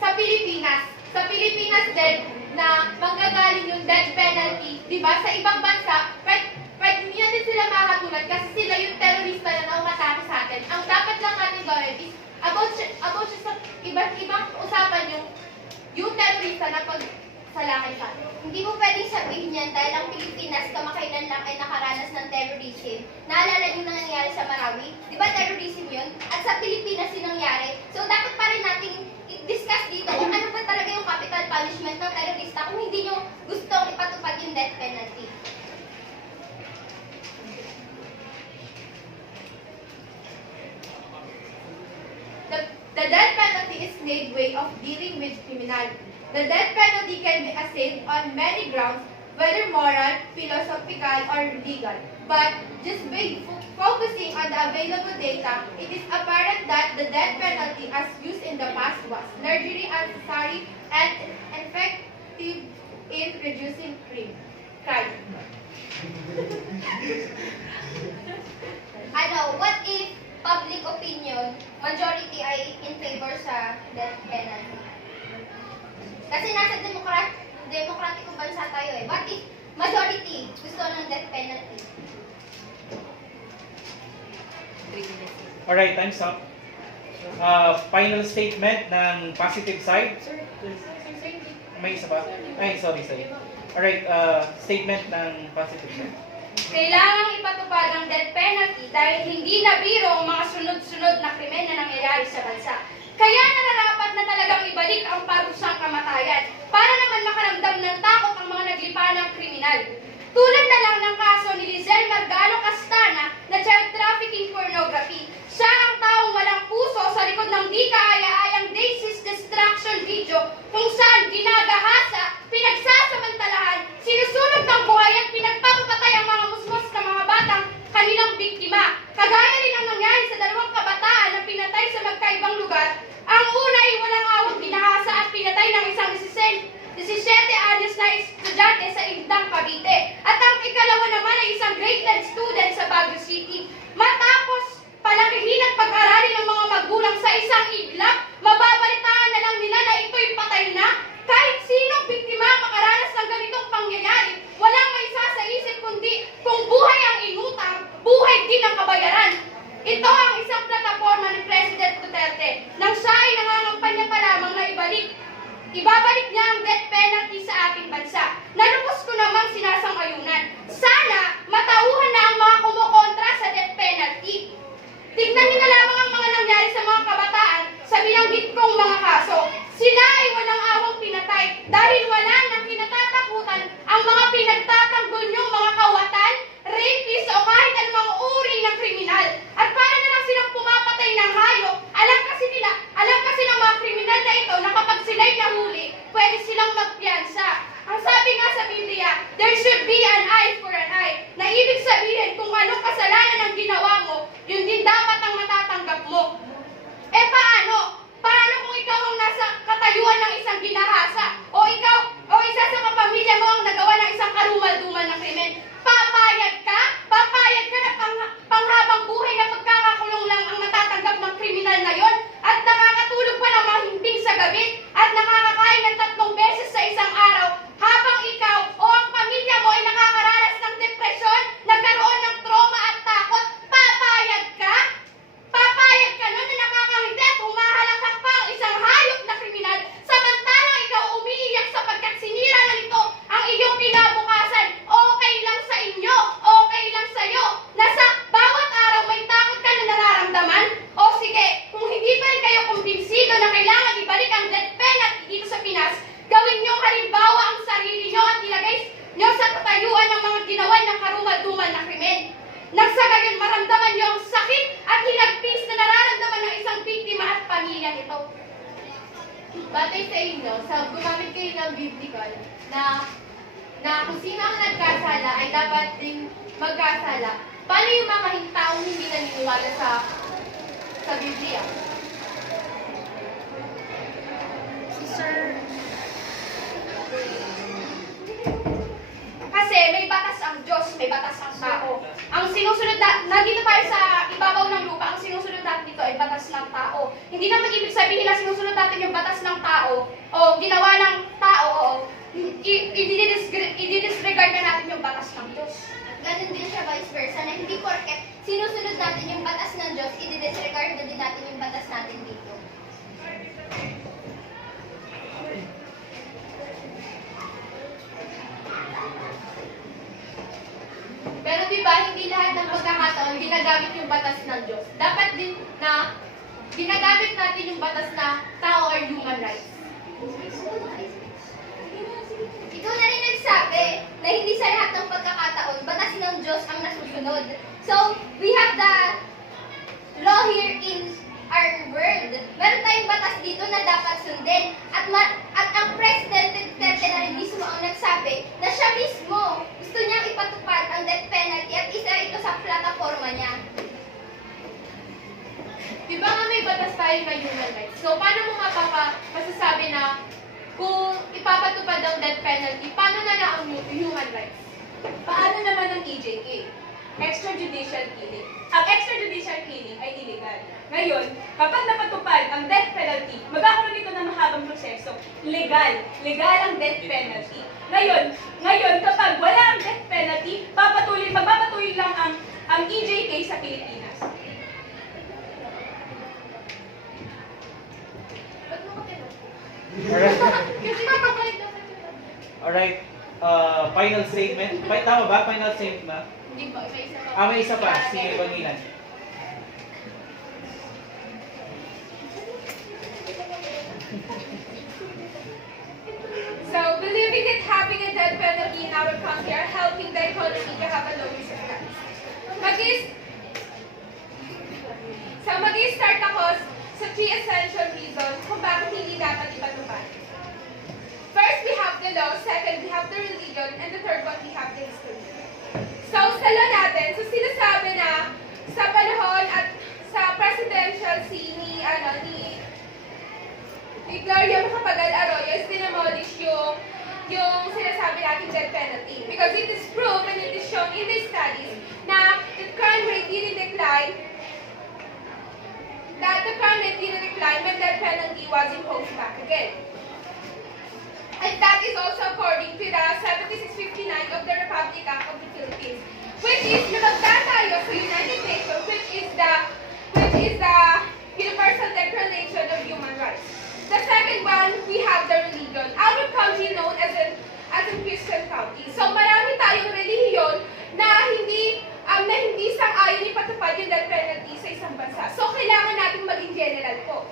sa Pilipinas. Sa Pilipinas din, na manggagaling yung death penalty, di ba? Sa ibang bansa, pwede niya din sila makatulad kasi sila yung terrorista na umatake sa atin. Ang dapat lang natin gawin is about sa ibang usapan yung terrorista na pagsalakay sa atin. Hindi mo pwedeng sabihin yan dahil ang Pilipinas kamakailan lang ay nakaranas ng terrorism. Naalala niyo na nangyari sa Marawi? Di ba terrorism yun? At sa Pilipinas yun nangyari. So dapat pa rin nating i-discuss dito kung ano ba talaga yung capital punishment ng terrorista kung hindi nyo gustong ipatupad yung death penalty. The death penalty is made way of dealing with criminality. The death penalty can be assailed on many grounds, whether moral, philosophical, or legal. But just by focusing on the available data, it is apparent that the death penalty as used in the past was largely unnecessary and effective in reducing crime. What if public opinion, majority ay in favor sa death penalty? Kasi nasa demokratikong bansa tayo eh. What if majority gusto ng death penalty? Alright, time's up. Final statement ng positive side. May isa pa? Ay, sorry. Alright, statement ng positive side. Kailangang ipatupad ang death penalty dahil hindi na biro ang mga sunod-sunod na krimen na nangyayari sa bansa. Kaya nararapat na talagang ibalik ang parusang kamatayan para magkaroon ng takot ang mga naglipa ng kriminal. Tulad na lang ng kaso ni Lizel Margalo Castana na child trafficking pornography. Siya ang taong walang puso sa likod ng di kaaya-ayang Daisy's Destruction video kung saan ginagahasa, pinagsasamantalahan, sinusunog ng buhay at pinagpapatay ang mga musmos na mga batang kanilang biktima. Kagaya rin ang nangyari sa dalawang kabataan na pinatay sa magkaibang lugar. Ang una ay walang awang ginahasa at pinatay ng isang 17 anyos na estudyante sa Indang, Cavite. At ang ikalawa naman ay isang grade 10 student sa Baguio City. Matapos palakihin at pag-aralin ng mga magulang sa isang iglap, mababalitaan na lang nila na ito'y patay na. Kahit sinong biktima ang makaranas ng ganitong pangyayari, walang may sasaisip kundi kung buhay ang inutang, buhay din ang kabayaran. Ito ang isang plataforma ni President Duterte nang siya ay nangangampanya pa lamang na ibabalik niya ang death penalty sa ating bansa. Nalubos ko namang sinasang-ayunan. Sana matauhan na ang mga kumukontra sa death penalty. Tignan niyo na lamang ang mga nangyari sa mga kabataan sa binanggit kong mga kaso. Sila ay walang awang pinatay dahil wala nang kinatatakutan ang mga pinagtatanggol niyong mga kawatan, rapist o kahit anumang uri ng kriminal. At para na lang silang pumapatay ng hayop, alam kasi ng mga kriminal na ito na kapag sila'y nahuli, pwede silang magpiyansa. Ang sabi nga sa Biblia, there should be an eye for an eye, na ibig sabihin kung anong kasalanan ang ginawa mo, yun din dapat ang matatanggap mo. Eh paano? Paano kung ikaw ang nasa katayuan ng isang ginahasa? O isa sa kapamilya mo ang nagawa ng isang karumal-dumal na krimen? Papayag ka? Papayag ka na panghabang buhay na pagkakakulong lang ang natatanggap ng kriminal na yon? At nakakatulog pa ng mahimbing sa gabi? At nakakakain ng 3 beses sa isang araw? Habang ikaw o ang pamilya mo ay nakakaranas ng depresyon, nagkaroon ng trauma at takot, papayag ka? Papayag ka nun na nakakangiti at humahalakak pa ang isang hayop na kriminal, samantalang ikaw umiiyak sapagkat sinira na nito ang iyong kinabukasan. Okay lang sa inyo, okay lang sa'yo. Nasa bawat araw may takot ka na nararamdaman? O sige, kung hindi pa rin kayo kumbinsido na kailangan ibalik ang death penalty dito sa Pinas, gawin niyong halimbawa ang sarili niyo at ilagay niyo sa katayuan ng mga ginawa ng karumal-dumal na krimen. Nang sa gayon maramdaman niyo ang sakit at hinagpis na nararamdaman ng isang biktima at pamilya nito. Batay sa inyo, gumamit kayo ng biblical na kung sino ang nagkasala ay dapat ding magkasala. Paano yung mga taong hindi naniniwala sa Biblia? Kasi may batas ang Diyos, may batas ang tao. Ang sinusunod nandito tayo sa ibabaw ng lupa, ang sinusunod natin dito ay batas ng tao. Hindi naman ibig sabihin na sinusunod natin yung batas ng tao o ginawa ng tao o i-disregard na natin yung batas ng Diyos. Ganun din siya vice versa, na hindi porket sinusunod natin yung batas ng Diyos, i-disregard na din natin yung batas natin dito. Pero di ba hindi lahat ng pagkakataon ginagamit yung batas ng Diyos? Dapat din na ginagamit natin yung batas na tao or human rights. Ikaw na rin nagsabi na hindi sa lahat ng pagkakataon, batas ng Diyos ang nasusunod. So, we have the law here in our world. Meron tayong batas dito na dapat sundin. At ang President Duterte na rin mismo ang nagsabi na siya mismo gusto niyang ipatupad ang death penalty at isa ito sa plataforma niya. Di ba nga may batas tayo na human rights? So, paano mo masasabi na kung ipapatupad ang death penalty, paano na lang ang human rights? Paano naman ang EJK? Extrajudicial killing. Ang extrajudicial killing ay illegal. Ngayon, kapag napatupad ang death penalty, magkakaroon ito ng mahabang proseso. Legal. Legal ang death penalty. Ngayon, kapag wala ang death penalty, magpapatuloy lang ang EJK sa Pilipinas. Alright. Final statement. Tama ba? Final statement na? Hindi ba? May isa pa. May isa pa. Sige, Bangilan. So, believe believing that having a death penalty in our country are helping the economy to have a low risk of crimes. Mag-i-start ako sa 3 essential reasons kung bakit hindi dapat ipatupad. First, we have the law. Second, we have the religion. And the third one, we have the history. So, sa law natin, so sinasabi na sa panahon at sa presidential ni Gloria Macapagal-Arroyo is dinamolish yung sinasabi nating death penalty. Because it is proved and it is shown in the studies na the crime rate didn't decline when death penalty was imposed back again. And that is also according to the 7659 of the Republic Act of the Philippines, which is nagtatayo sa United Nations, which is the Universal Declaration of Human Rights. The second one, we have the religion. Our country known as a Christian country. So marami tayong relihiyon na hindi sang-ayon ipatupad yung death penalty sa isang bansa. So kailangan nating maging general po.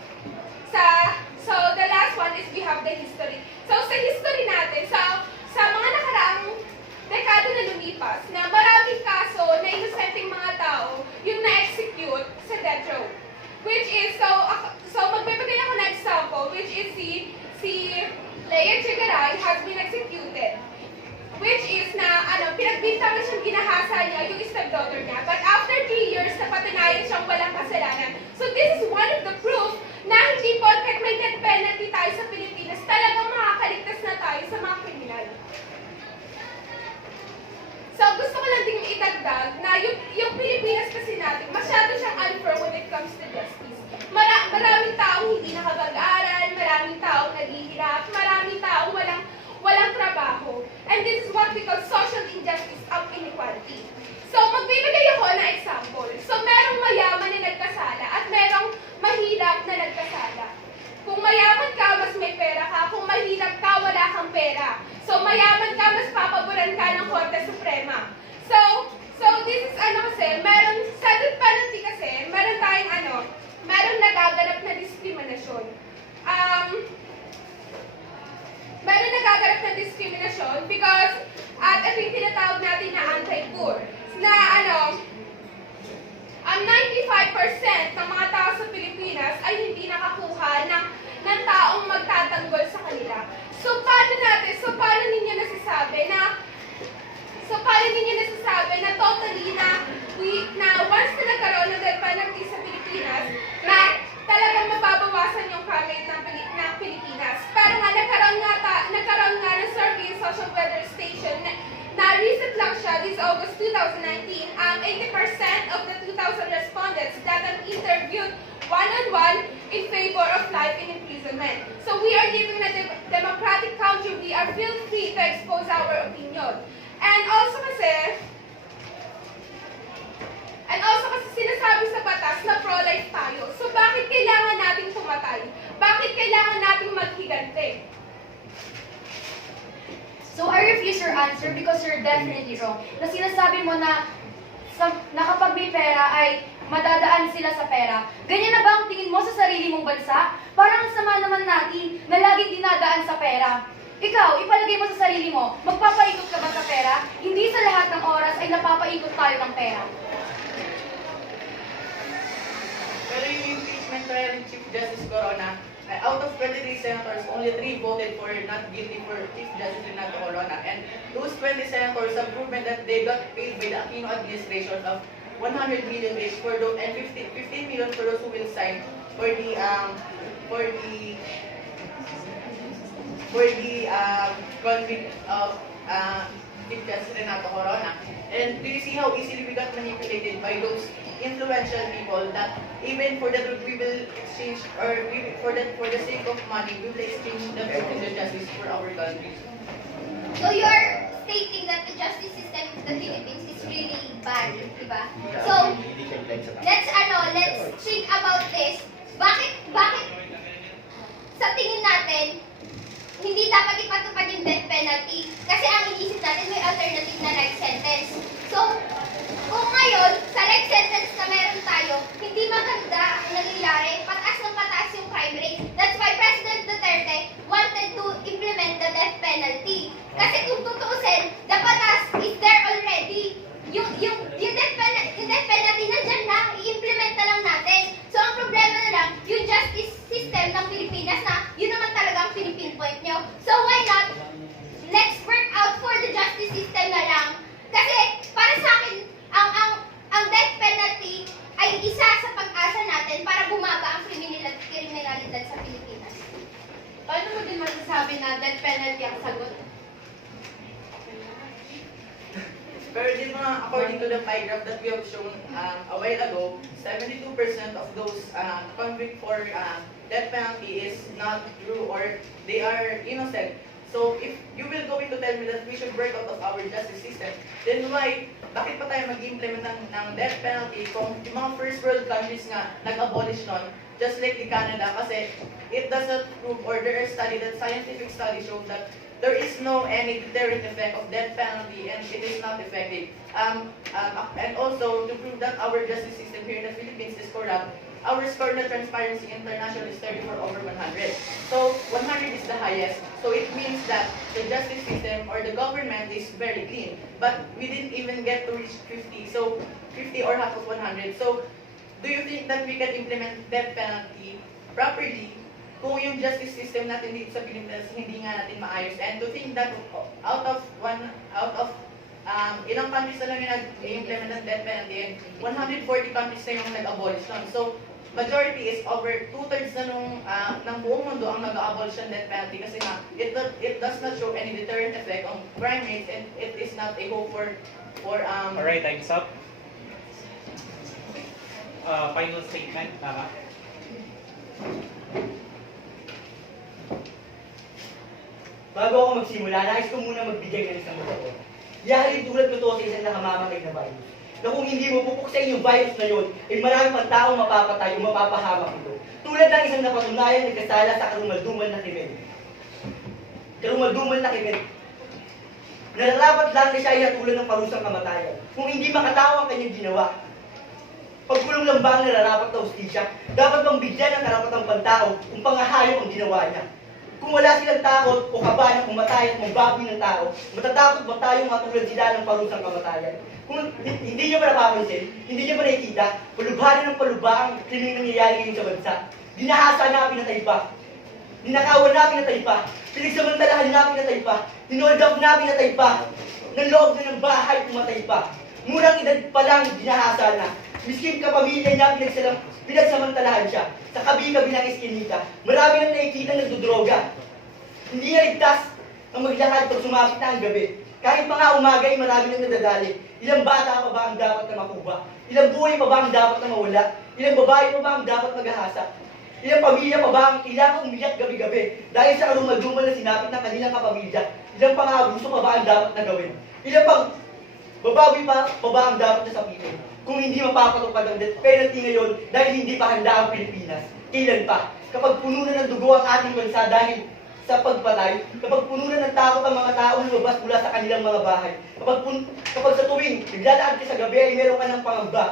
So the last one is we have the history. So sa history natin, sa mga nakaraang dekada na lumipas, na maraming kaso na inosenteng mga tao yung na-execute sa death row. Which is, so magbibigay ako ng example, which is si Lea Chegaray has been executed. Which is na, pinagbintangan siyang ginahasa niya yung stepdaughter niya. But after 3 years, napatunayan siyang walang kasalanan. So this is one of the proof na hindi porket may death penalty tayo sa Pilipinas, talagang makakaligtas na tayo sa mga kriminal. So gusto ko lang din idagdag na yung Pilipinas kasi natin, masyado siyang unfair when it comes to justice. Maraming taong hindi nakapag-aral, maraming taong naghihirap, maraming taong walang trabaho. And this is what we call social injustice of inequality. So, magbibigay ako ng example. So, merong mayaman na nagkasala at merong mahirap na nagkasala. Kung mayaman ka, mas may pera ka. Kung mahirap ka, wala kang pera. So, mayaman ka, mas papaboran ka ng Korte Suprema. So this is kasi, meron, sa death penalty kasi, meron nagaganap na diskriminasyon. Meron nagaganap na diskriminasyon because ito yung tinatawag natin na anti-poor. Na 95% ng mga tao sa Pilipinas ay hindi nakakuha ng taong magtatanggol sa kanila. So paano ninyo nasasabi na totally na once na nagkaroon ng death penalty sa Pilipinas, na talagang mababawasan yung crime rate ng Pilipinas. Pero nga, nagkaroon nga ng survey in Social Weather Station na recent lang siya, this August 2019, 80% of the 2,000 respondents that have interviewed one-on-one in favor of life in imprisonment. So we are living in a democratic country. We are feel free to expose our opinion. And also kasi sinasabi sa batas na pro-life tayo. So bakit kailangan nating pumatay? Bakit kailangan nating maghigante? So I refuse your answer because you're definitely wrong. Na sinasabi mo na kapag may pera ay madadaan sila sa pera. Ganyan na ba ang tingin mo sa sarili mong bansa? Parang ang sama naman natin na laging dinadaan sa pera. Ikaw, ipalagay mo sa sarili mo, magpapaikot ka ba sa pera? Hindi sa lahat ng oras ay napapaikot tayo ng pera. Pero yung impeachment trial ni Chief Justice Corona, out of 23 senators, only 3 voted for not guilty for Chief Justice Renato Corona. And those 20 senators have proven that they got paid by the Aquino administration of 100 million each for those, and 15 million for those who will sign for the convict of Chief Justice Renato Corona. And do you see how easily we got manipulated by those influential people that even for that we will exchange, or for the sake of money, we will exchange the truth and the justice for our country. So you are stating that the justice system in the Philippines is really bad, di ba? So, let's think about this. Bakit sa tingin natin hindi dapat ipatupad yung death penalty? Kasi ang inisip natin may alternative na life sentence. So, kung ngayon, sa life sentence na meron tayo, hindi maganda ang nangyayari, pataas ng pataas yung crime rate. That's why President Duterte wanted to implement the death penalty. nagsasabi na death penalty ang sagot. Pero din mga, according to the pie graph that we have shown a while ago, 72% of those convict for death penalty is not true or they are innocent. So if you will going to tell me that we should break out of our justice system, then bakit pa tayo mag-implement ng death penalty kung yung mga first world countries nga nag-abolish nun, just like the Canada, kasi it doesn't prove or there is scientific study show that there is no any deterrent effect of death penalty and it is not effective. And also, to prove that our justice system here in the Philippines is corrupt, our score na Transparency International is 34 over 100. So, 100 is the highest. So, it means that the justice system or the government is very clean. But we didn't even get to reach 50. So, 50 or half of 100. So, do you think that we can implement death penalty properly kung yung justice system natin dito sa Pilipinas hindi nga natin maayos? And to think that out of ilang countries na lang yung nag-implement ng death penalty and 140 countries na yung nag-abolish nun. So, majority is over 2/3 na ng buong mundo ang nag-abolish ng death penalty kasi nga it does not show any deterrent effect on crime rates and it is not a hope for Alright, time's up. Final statement, tama? Bago ako magsimula, nais ko muna magbigay ng isang motor. Yahalin tulad ko to sa isang nakamamatay na virus. Na kung hindi mo pupuksain yung virus na yun, ay marami pang taong mapapatay o mapapahamak ito. Tulad ng isang napatunayan na nagkasala sa karumaldumal na krimen. Karumaldumal na krimen. Nararapat lang na siya ay hatulan ng parusang kamatayan. Kung hindi makatawa ang kanyang ginawa, pagkulong lang ba ang nararapat na hustisya? Dapat bang bigyan ng karapatang pantao kung pangahayop ang ginawa niya? Kung wala silang takot o kaba na pumatay at magbaboy ng tao, matatakot ba tayong matulad sila ng parusang kamatayan? Kung hindi nyo ba napapansin, hindi nyo ba nakikita, palubhanan ng palubha ang krimeng nangyayari ngayon sa bansa. Dinahasa na pinatay pa. Ninakawan na pinatay pa. Pinagsamantalahan na pinatay pa. Hinold up na pinatay pa. Ng loob na ng bahay pumatay pa. Murang edad pa lang dinahasa na. Miskin kapamilya niya pinagsamantalahan siya. Sa kabi-kabi ng eskinita, marami nang nakikita nagdodroga. Hindi niya ligtas ang maglakad pag sumapit na ang gabi. Kahit pa nga umaga ay marami nang nadadali. Ilang bata pa ba ang dapat na makuha? Ilang buhay pa ba ang dapat na mawala? Ilang babae pa ba ang dapat maghahasa? Ilang pamilya pa ba ang kailangan umiyak gabi-gabi dahil sa karumaldumal na sinapit ng kanilang kapamilya? Ilang pang-abuso pa ba ang dapat na gawin? Ilang pang babawi pa ba ang dapat na sapitin? Kung hindi mapapatupad ang death penalty ngayon dahil hindi pa handa ang Pilipinas, kailan pa? Kapag puno na ng dugo ang ating bansa dahil sa pagpatay, kapag puno na ng takot ang mga tao lumabas mula sa kanilang mga bahay, kapag sa tuwing naglalaan ka sa gabi ay meron ka ng pangamba,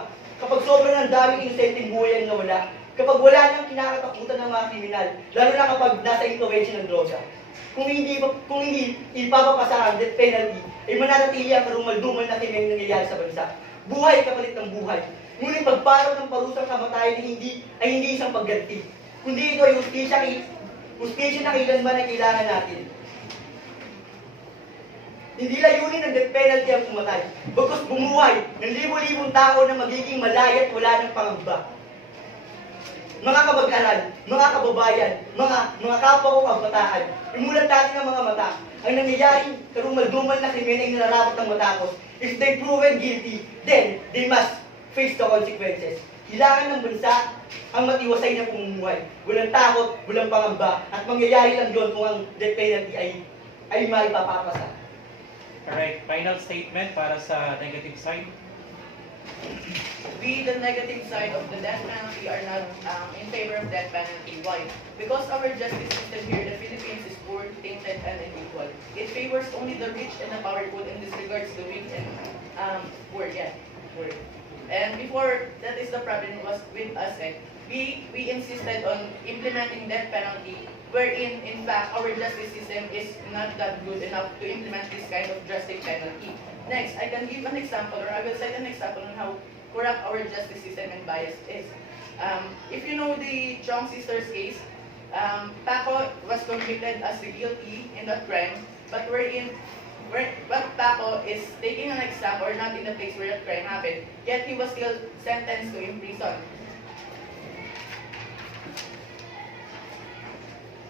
kapag sobrang ng daming inosenteng buhay ang nawala, kapag wala nang kinakatakutan ng mga kriminal, lalo na kapag nasa influensya ng droga, kung hindi ipapapasa ang death penalty, ay mananatili ang karumaldumal na krimeng nangyayari sa bansa. Buhay kapalit ng buhay. Ngunit pagparaw ng parusang kamatayan ay hindi isang pagganti. Kundi ito ay hustisya na kailanman na kailangan natin. Hindi layunin ng death penalty ang pumatay. Bagkus bumuhay ng libo-libong tao na magiging malaya at wala ng pangamba. Mga kabag-aral, mga kababayan, mga kapwa ko kabataan, imulat natin ang mga mata. Ang nangyayaring karumaldumal na krimen ay nararapat ng matapos. If they proven guilty, then they must face the consequences. Kailangan ng bansa ang matiwasay na pumumuhay. Walang takot, walang pangamba, at mangyayari lang doon kung ang death penalty ay maipapapasa. Alright, final statement para sa negative side. We, the negative side of the death penalty, are not in favor of death penalty. Why? Because our justice system here in the Philippines is poor, tainted, and unequal. It favors only the rich and the powerful and disregards the weak and poor. Yeah, poor. And before, that is the problem was with us. We insisted on implementing death penalty, wherein, in fact, our justice system is not that good enough to implement this kind of drastic penalty. Next, I can give an example, or I will cite an example on how corrupt our justice system and biased is. If you know the Chong sisters case, Paco was convicted as the guilty in that crime, but Paco is taking an exam or not in the place where that crime happened, yet he was still sentenced to imprison.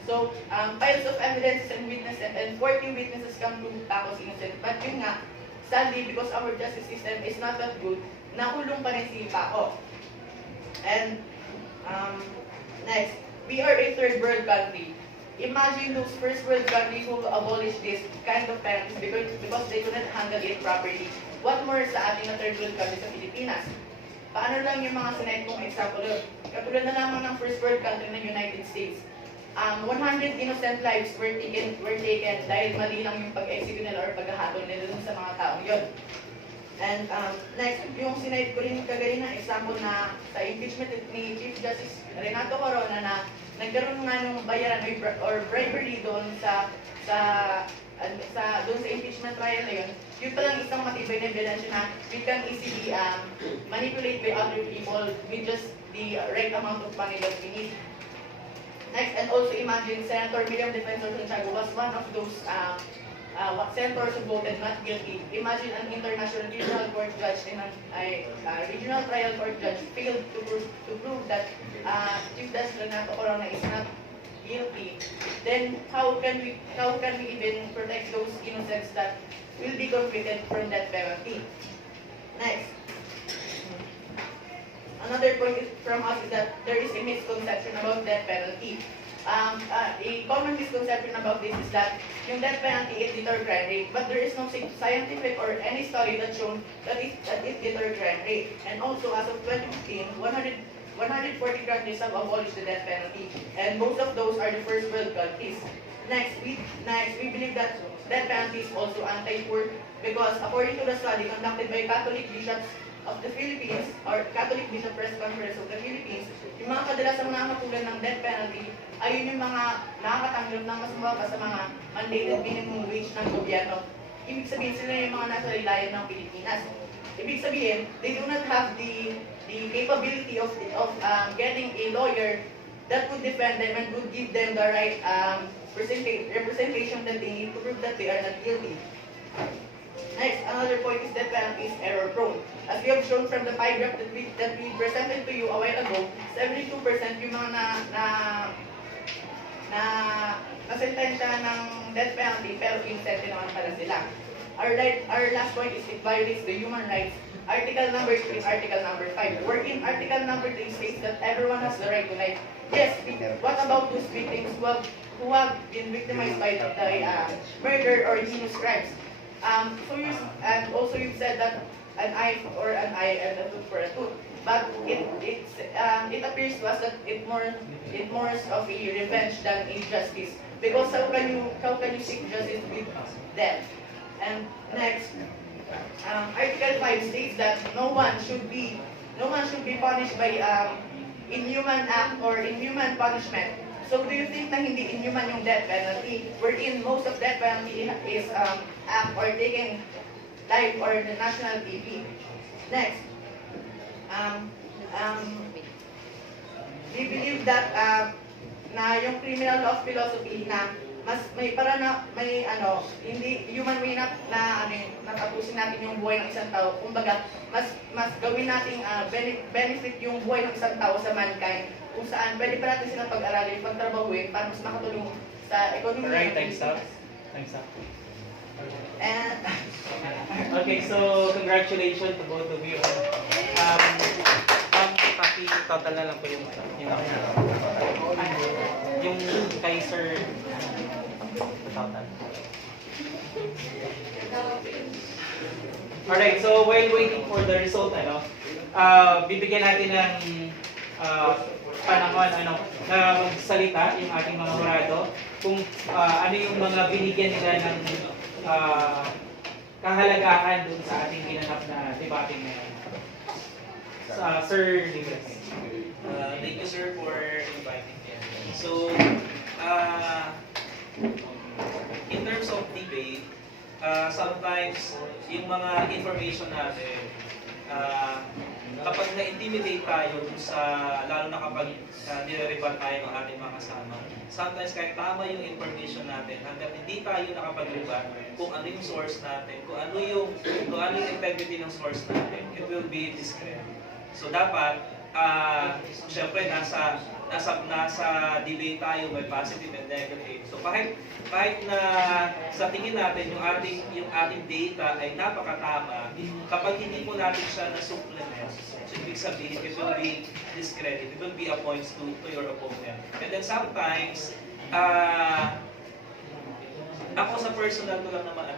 So, piles of evidences and witnesses and 40 witnesses come to Paco's innocent. But yun nga, sadly, because our justice system is not that good, nakulong pa rin si Paco. And next, we are a third world country. Imagine those first world countries who abolished this kind of penalties because they couldn't handle it properly. What more sa ating na third world country sa Pilipinas? Paano lang yung mga sinayad kong example doon? Katulad na lamang ng first world country ng United States. 100 innocent lives were taken dahil mali lang yung pag-execute nila or paghahatol nila dun sa mga taong yun. And next, yung sinayad ko rin kagaling ng example na sa impeachment ni Chief Justice Renato Corona na nagkaroon nga ng bayaran or bribery doon sa impeachment trial na yun, yun palang isang matibay na ebidensya na we can easily manipulate by other people with just the right amount of money that we need. Next, and also imagine Senator Miriam Defensor Santiago was one of those senators who voted not guilty. Imagine an international regional court judge and a regional trial court judge failed to prove that Chief Justice Renato Corona is not guilty. Then how can we even protect those innocents that will be convicted from that penalty? Next. Another point from us is that there is a misconception about death penalty. A common misconception about this is that yung death penalty is deter crime rate, but there is no scientific or any study that shown that it deter crime rate. And also, as of 2015, 140 countries have abolished the death penalty, and most of those are the first world countries. Next, we believe that death penalty is also anti-poor because according to the study conducted by Catholic bishops of the Philippines or Catholic Bishop Press Conference of the Philippines, yung mga kadalasang nakakapulan ng death penalty ay yun yung mga nakakatanggap ng mas mababa sa mga mandated minimum wage ng gobyerno. Ibig sabihin sila yung mga nasa laylayan ng Pilipinas. Ibig sabihin, they do not have the capability of getting a lawyer that would defend them and would give them the right representation that they need to prove that they are not guilty. Next, another point is that penalty is error prone. As we have shown from the pie graph that we presented to you a while ago, 72% yung mga nasentensya ng death penalty pero innocent naman pala sila. Our last point is it violates the human rights. Article number 3 and Article number 5. Wherein Article number 3 states that everyone has the right to life. Yes, what about those victims who have been victimized by murder or heinous crimes? And also you've said that an eye for an eye and a tooth for a tooth. But it appears to us that it more of a revenge than a justice. Because how can you seek justice with death? And next, Article 5 states that no one should be punished by inhuman act or inhuman punishment. So do you think na hindi inhuman yung death penalty? Wherein most of death penalty is act or taking life or the national TV. Next, we believe that na yung criminal law of philosophy na mas may para na may hindi human way na natapusin natin yung buhay ng isang tao. Kumbaga, mas gawin nating benefit yung buhay ng isang tao sa mankind kung saan pwede pa natin silang pag-aralin, pagtrabahuin para mas makatulong sa ekonomiya. Alright, time's up. And Okay, so congratulations to both of you. Total na lang po yung kay Sir total. Alright, so while waiting for the result, bibigyan natin ng panahon na magsalita yung ating mga hurado kung ano yung mga binigyan nila ng kahalagahan dun sa ating ginanap na debate ngayon. Sir Libres. Thank you, sir, for inviting me. So, in terms of debate, sometimes yung mga information natin, kapag na-intimidate tayo lalo na kapag nire-rebut tayo ng ating mga kasama, sometimes kahit tama yung information natin, hanggang hindi tayo nakapag-rebut kung ano yung source natin, kung ano yung integrity ng source natin, it will be discredited. So dapat, syempre nasa debate tayo by positive and negative. So kahit na sa tingin natin yung ating data ay napakatama, kapag hindi po natin siya na supplement, so ibig sabihin it will be discredit, it will be a points to your opponent. And then sometimes ako sa personal ko lang naman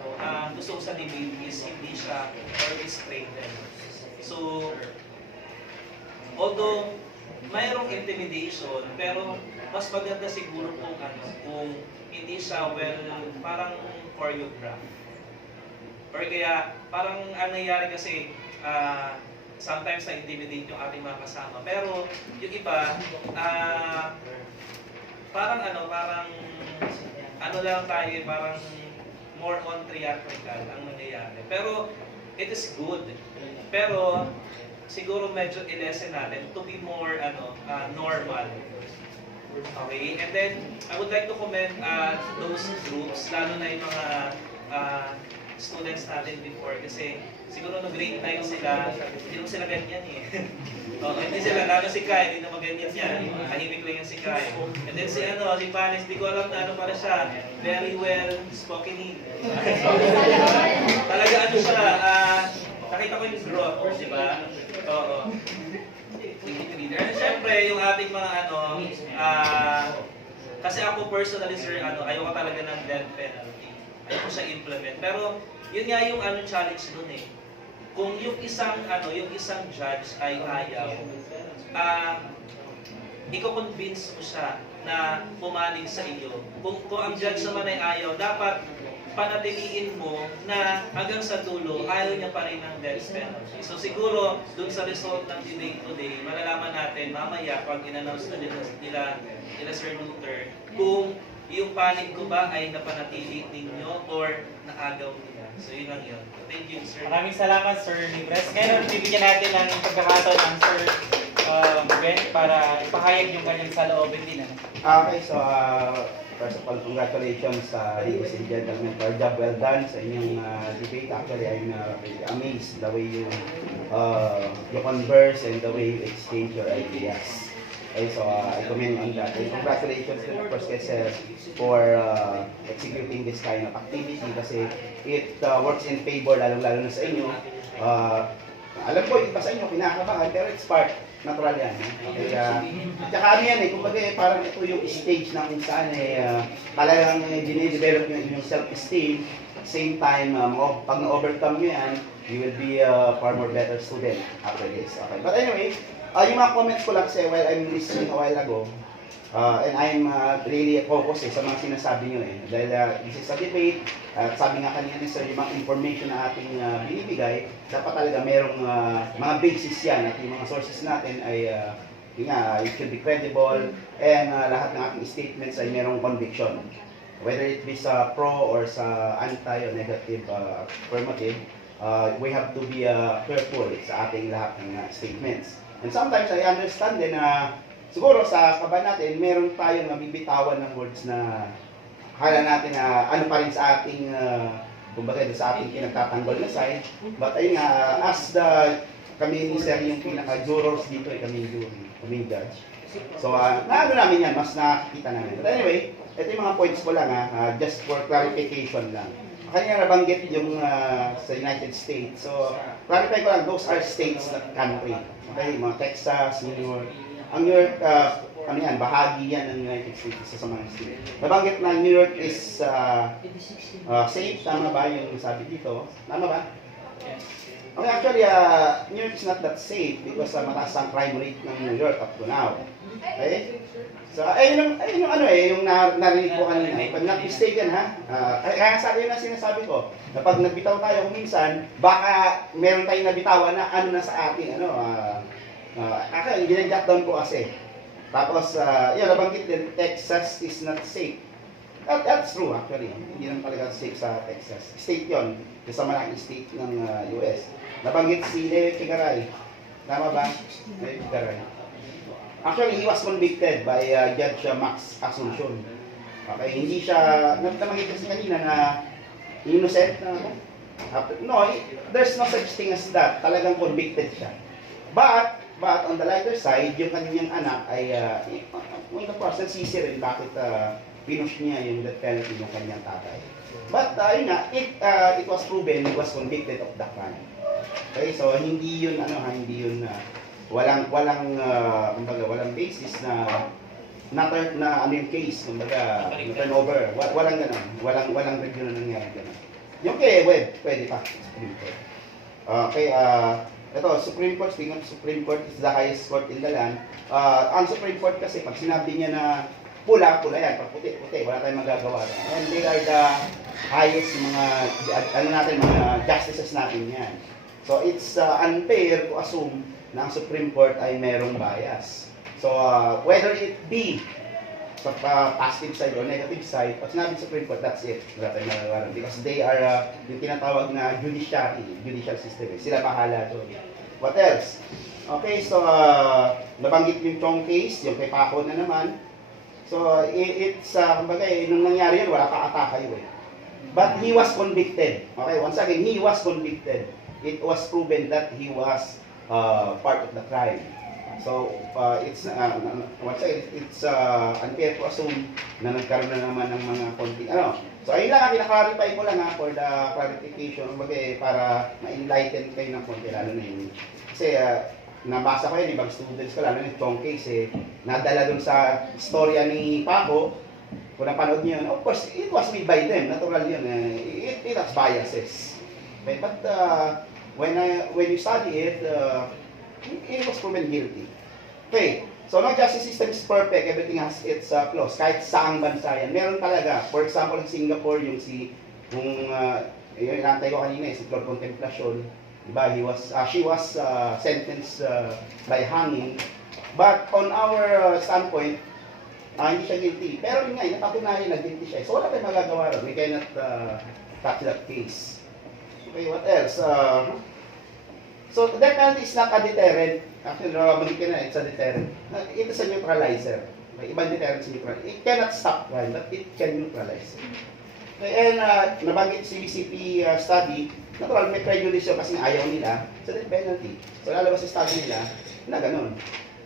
gusto ko sa debate is hindi siya or is straighten. So although mayroong intimidation, pero mas maganda siguro kung hindi siya parang choreographed. Or kaya parang ang nangyayari kasi sometimes na-intimidate yung ating mga kasama. Pero yung iba parang lang tayo, parang more on theatrical ang nangyayari. Pero it is good. Pero siguro medyo i-lessen natin to be more normal. Okay? And then, I would like to commend those groups, lalo na yung mga students natin before. Kasi siguro no grade 9 sila, hindi mo sila ganyan eh. Hindi sila, lalo si Kai, hindi naman ganyan siya. Tahimik lang yan si Kai. And then si Panis, di ko alam na pala siya. Very well spoken. Talaga siya, nakita ko yung growth, di ba? Oo. And syempre, yung ating mga kasi ako personally, sir, ayoko talaga ng death penalty. Ayoko siya implement. Pero, yun nga yung challenge dun eh. Kung yung isang judge ay ayaw, i-convince mo siya na pumanig sa iyo. Kung ang judge naman ay ayaw, dapat panatiliin mo na hanggang sa dulo, ayaw niya pa rin ng death penalty. So siguro, dun sa result ng debate today, malalaman natin mamaya pag in-announce na nila Sir Luther, kung yung panig ko ba ay napanatili ninyo or naagaw nila. So yun lang yun. Thank you, sir. Maraming salamat, Sir Libres. Ngayon, bibigyan natin ng pagkakataon ng Sir Ben para ipahayag yung kanyang saloobin din. Okay, so first of all, congratulations ladies and gentlemen for a job well done sa inyong debate. Actually, I'm really amazed the way you converse and the way you exchange your ideas. Okay, so I commend on that. And congratulations to the first guest for executing this kind of activity kasi it works in favor lalong-lalo na sa inyo. Alam ko, iba sa inyo, kinakabahan, pero it's part, natural yan. Okay, tsaka yan kumbaga parang ito yung stage na kung saan talagang dine-develop nyo yung self-esteem. Same time, pag na-overcome nyo yan, you will be a far more better student after this. Okay, but anyway, yung mga comments ko lang kasi while I'm listening a while ago, and I'm really focused sa mga sinasabi nyo dahil this is a debate, sabi nga kanina ni Sir, yung mga information na ating binibigay, dapat talaga merong mga basis yan at yung mga sources natin ay it should be credible and lahat ng ating statements ay merong conviction. Whether it be sa pro or sa anti or negative affirmative, we have to be careful sa ating lahat ng statements. And sometimes I understand din na siguro sa kaba natin, meron tayong mabibitawan ng words na akala natin na ano pa rin sa ating, kumbaga sa ating pinagtatanggol na side. But ayun nga, as kami ni Sir yung pinaka-jurors dito, kami judge. So, naano namin yan, mas nakikita namin. But anyway, ito yung mga points ko lang just for clarification lang. Kanina nabanggit yung sa United States. So, clarify ko lang, those are states, not country. Okay, mga Texas, New York. Ang New York, bahagi yan ng United States, isa sa mga states. Nabanggit na New York is safe, tama ba yung sabi dito? Tama ba? Okay, actually, New York is not that safe because mataas ang crime rate ng New York up to now. Okay? So, ayun yung narinig ko kanina. Pag not-mistaken kaya sabi yun na sinasabi ko, na pag nagbitaw tayo kung minsan, baka meron tayong nabitawan na ano na sa atin, actually, ginag-jot down ko kasi. Tapos, yun, nabanggit din, Texas is not safe. That's true, actually. Hindi naman talaga safe sa Texas. State yun, isa malaking state ng US. Nabanggit si Leo Chigaray. Tama ba? Leo Chigaray. Actually, he was convicted by Judge Max Asuncion. Okay, hindi siya, nabanggit kasi kanina na innocent no, there's no such thing as that. Talagang convicted siya. But, But on the lighter side, yung kanyang anak ay on the process, sisi rin bakit pinush niya yung death penalty ng kanyang tatay. But yun nga, it was proven, he was convicted of the crime. Okay, so hindi yun walang basis na yung case, kumbaga, turnover. Walang ganun. Walang review na nangyari ganun. Yung kay Web, pwede pa. Supreme Court. Okay, ito, Supreme Court, speaking of Supreme Court, is the highest court in the land. Ang Supreme Court kasi, pag sinabi niya na pula yan. Pag puti, wala tayong magagawa. And they are the highest mga justices natin yan. So, it's unfair to assume na ang Supreme Court ay merong bias. So, whether it be sa positive side or negative side, pag sinabi Supreme Court, that's it. Wala tayong magagawa. Because they are yung tinatawag na judicial system. Sila bahala doon. What else? Okay, so, nabanggit yung Chong case, yung kay Paco na naman. So, it's, kumbaga, nung nangyari yun, wala pa atake yun. But he was convicted. Okay, once again, he was convicted. It was proven that he was part of the crime. So, it's unfair to assume na nagkaroon na naman ng mga konti, So, ayun lang, kinaklarify ko lang for the clarification, para ma-enlighten kayo ng konti, lalo na yun. Kasi, nabasa ko yun, ibang students ko, lalo na yung Chong case, nadala dun sa storya ni Paco, kung napanood niyo yun, of course, it was made by them, natural yun, it has biases. Okay, but when you study it, he was proven guilty. Okay, so no justice system is perfect, everything has its flaws, kahit saang bansa yan. Meron talaga, for example, in Singapore, yung inantay ko kanina, si Flor Contemplacion, diba, she was sentenced by hanging, but on our standpoint, hindi siya guilty. Pero yun nga, napatunayan na guilty siya. So wala tayong magagawa ron. We cannot touch that case. Okay, what else? So the death penalty is not a deterrent. Actually, magiging na, it's a deterrent. It is a neutralizer. May ibang deterrent sa neutralizer. It cannot stop crime, but it can neutralize. And nabanggit si BCP study, natural may prejudice kasi ayaw nila sa death penalty. So lalabas sa study nila na ganun.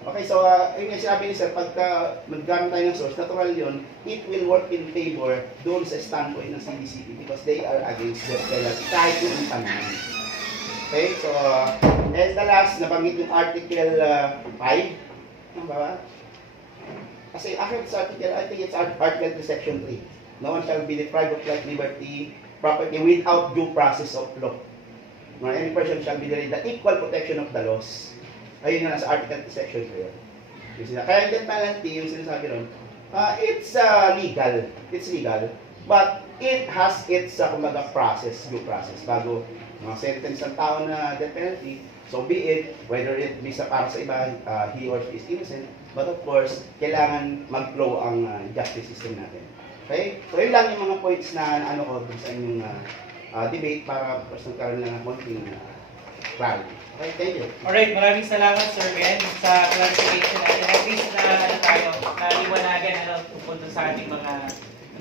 Okay, so yung sinabi ni Sir, pagka maggamit tayo ng source, natural yun, it will work in favor doon sa standpoint ng CBCP because they are against death penalty kahit yung panahon. Okay, so, and the last, nabanggit yung Article 5. Ano ba? Kasi after this article, I think it's Article 3, Section 3. No one shall be deprived of life, liberty, property without due process of law. No, any person shall be denied the equal protection of the laws. Ayun nga nasa Article 3, Section 3. Kaya yung death penalty, yung sinasabi ron, it's legal. It's legal. But it has its kumbaga process, due process, bago mga sentence ng tao na death penalty, so be it, whether it be para sa iba, he or she is innocent, but of course, kailangan mag-flow ang justice system natin. Okay? So yun lang yung mga points na ko dun sa inyong debate para nagkaroon lang ng konting clarity. Okay, thank you. Alright, maraming salamat Sir Ben sa clarification natin. At least na tayo, liwanagan tungkol dun sa ating mga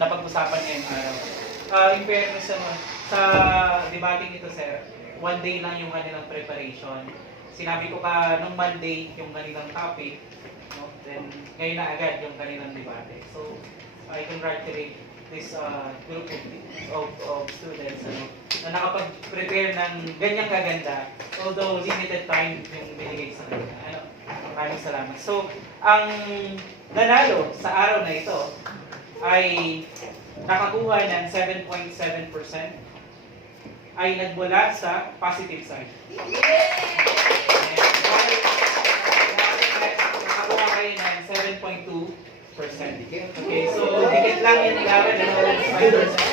napag-usapan ngayong araw. In fairness sa debating ito, Sir, one day lang yung kanilang preparation. Sinabi ko nung Monday yung kanilang topic, no? Then ngayon na agad yung kanilang debate. So, I congratulate this group of students na nakapag-prepare ng ganyang kaganda, although limited time yung binigay sa kanila. Maraming salamat. So, ang nanalo sa araw na ito ay nakakuha ng 7.7% ay nagmula sa positive side. Nakakuha kayo ng 7.2%. Okay, so dikit lang yung ilawan ng 5%.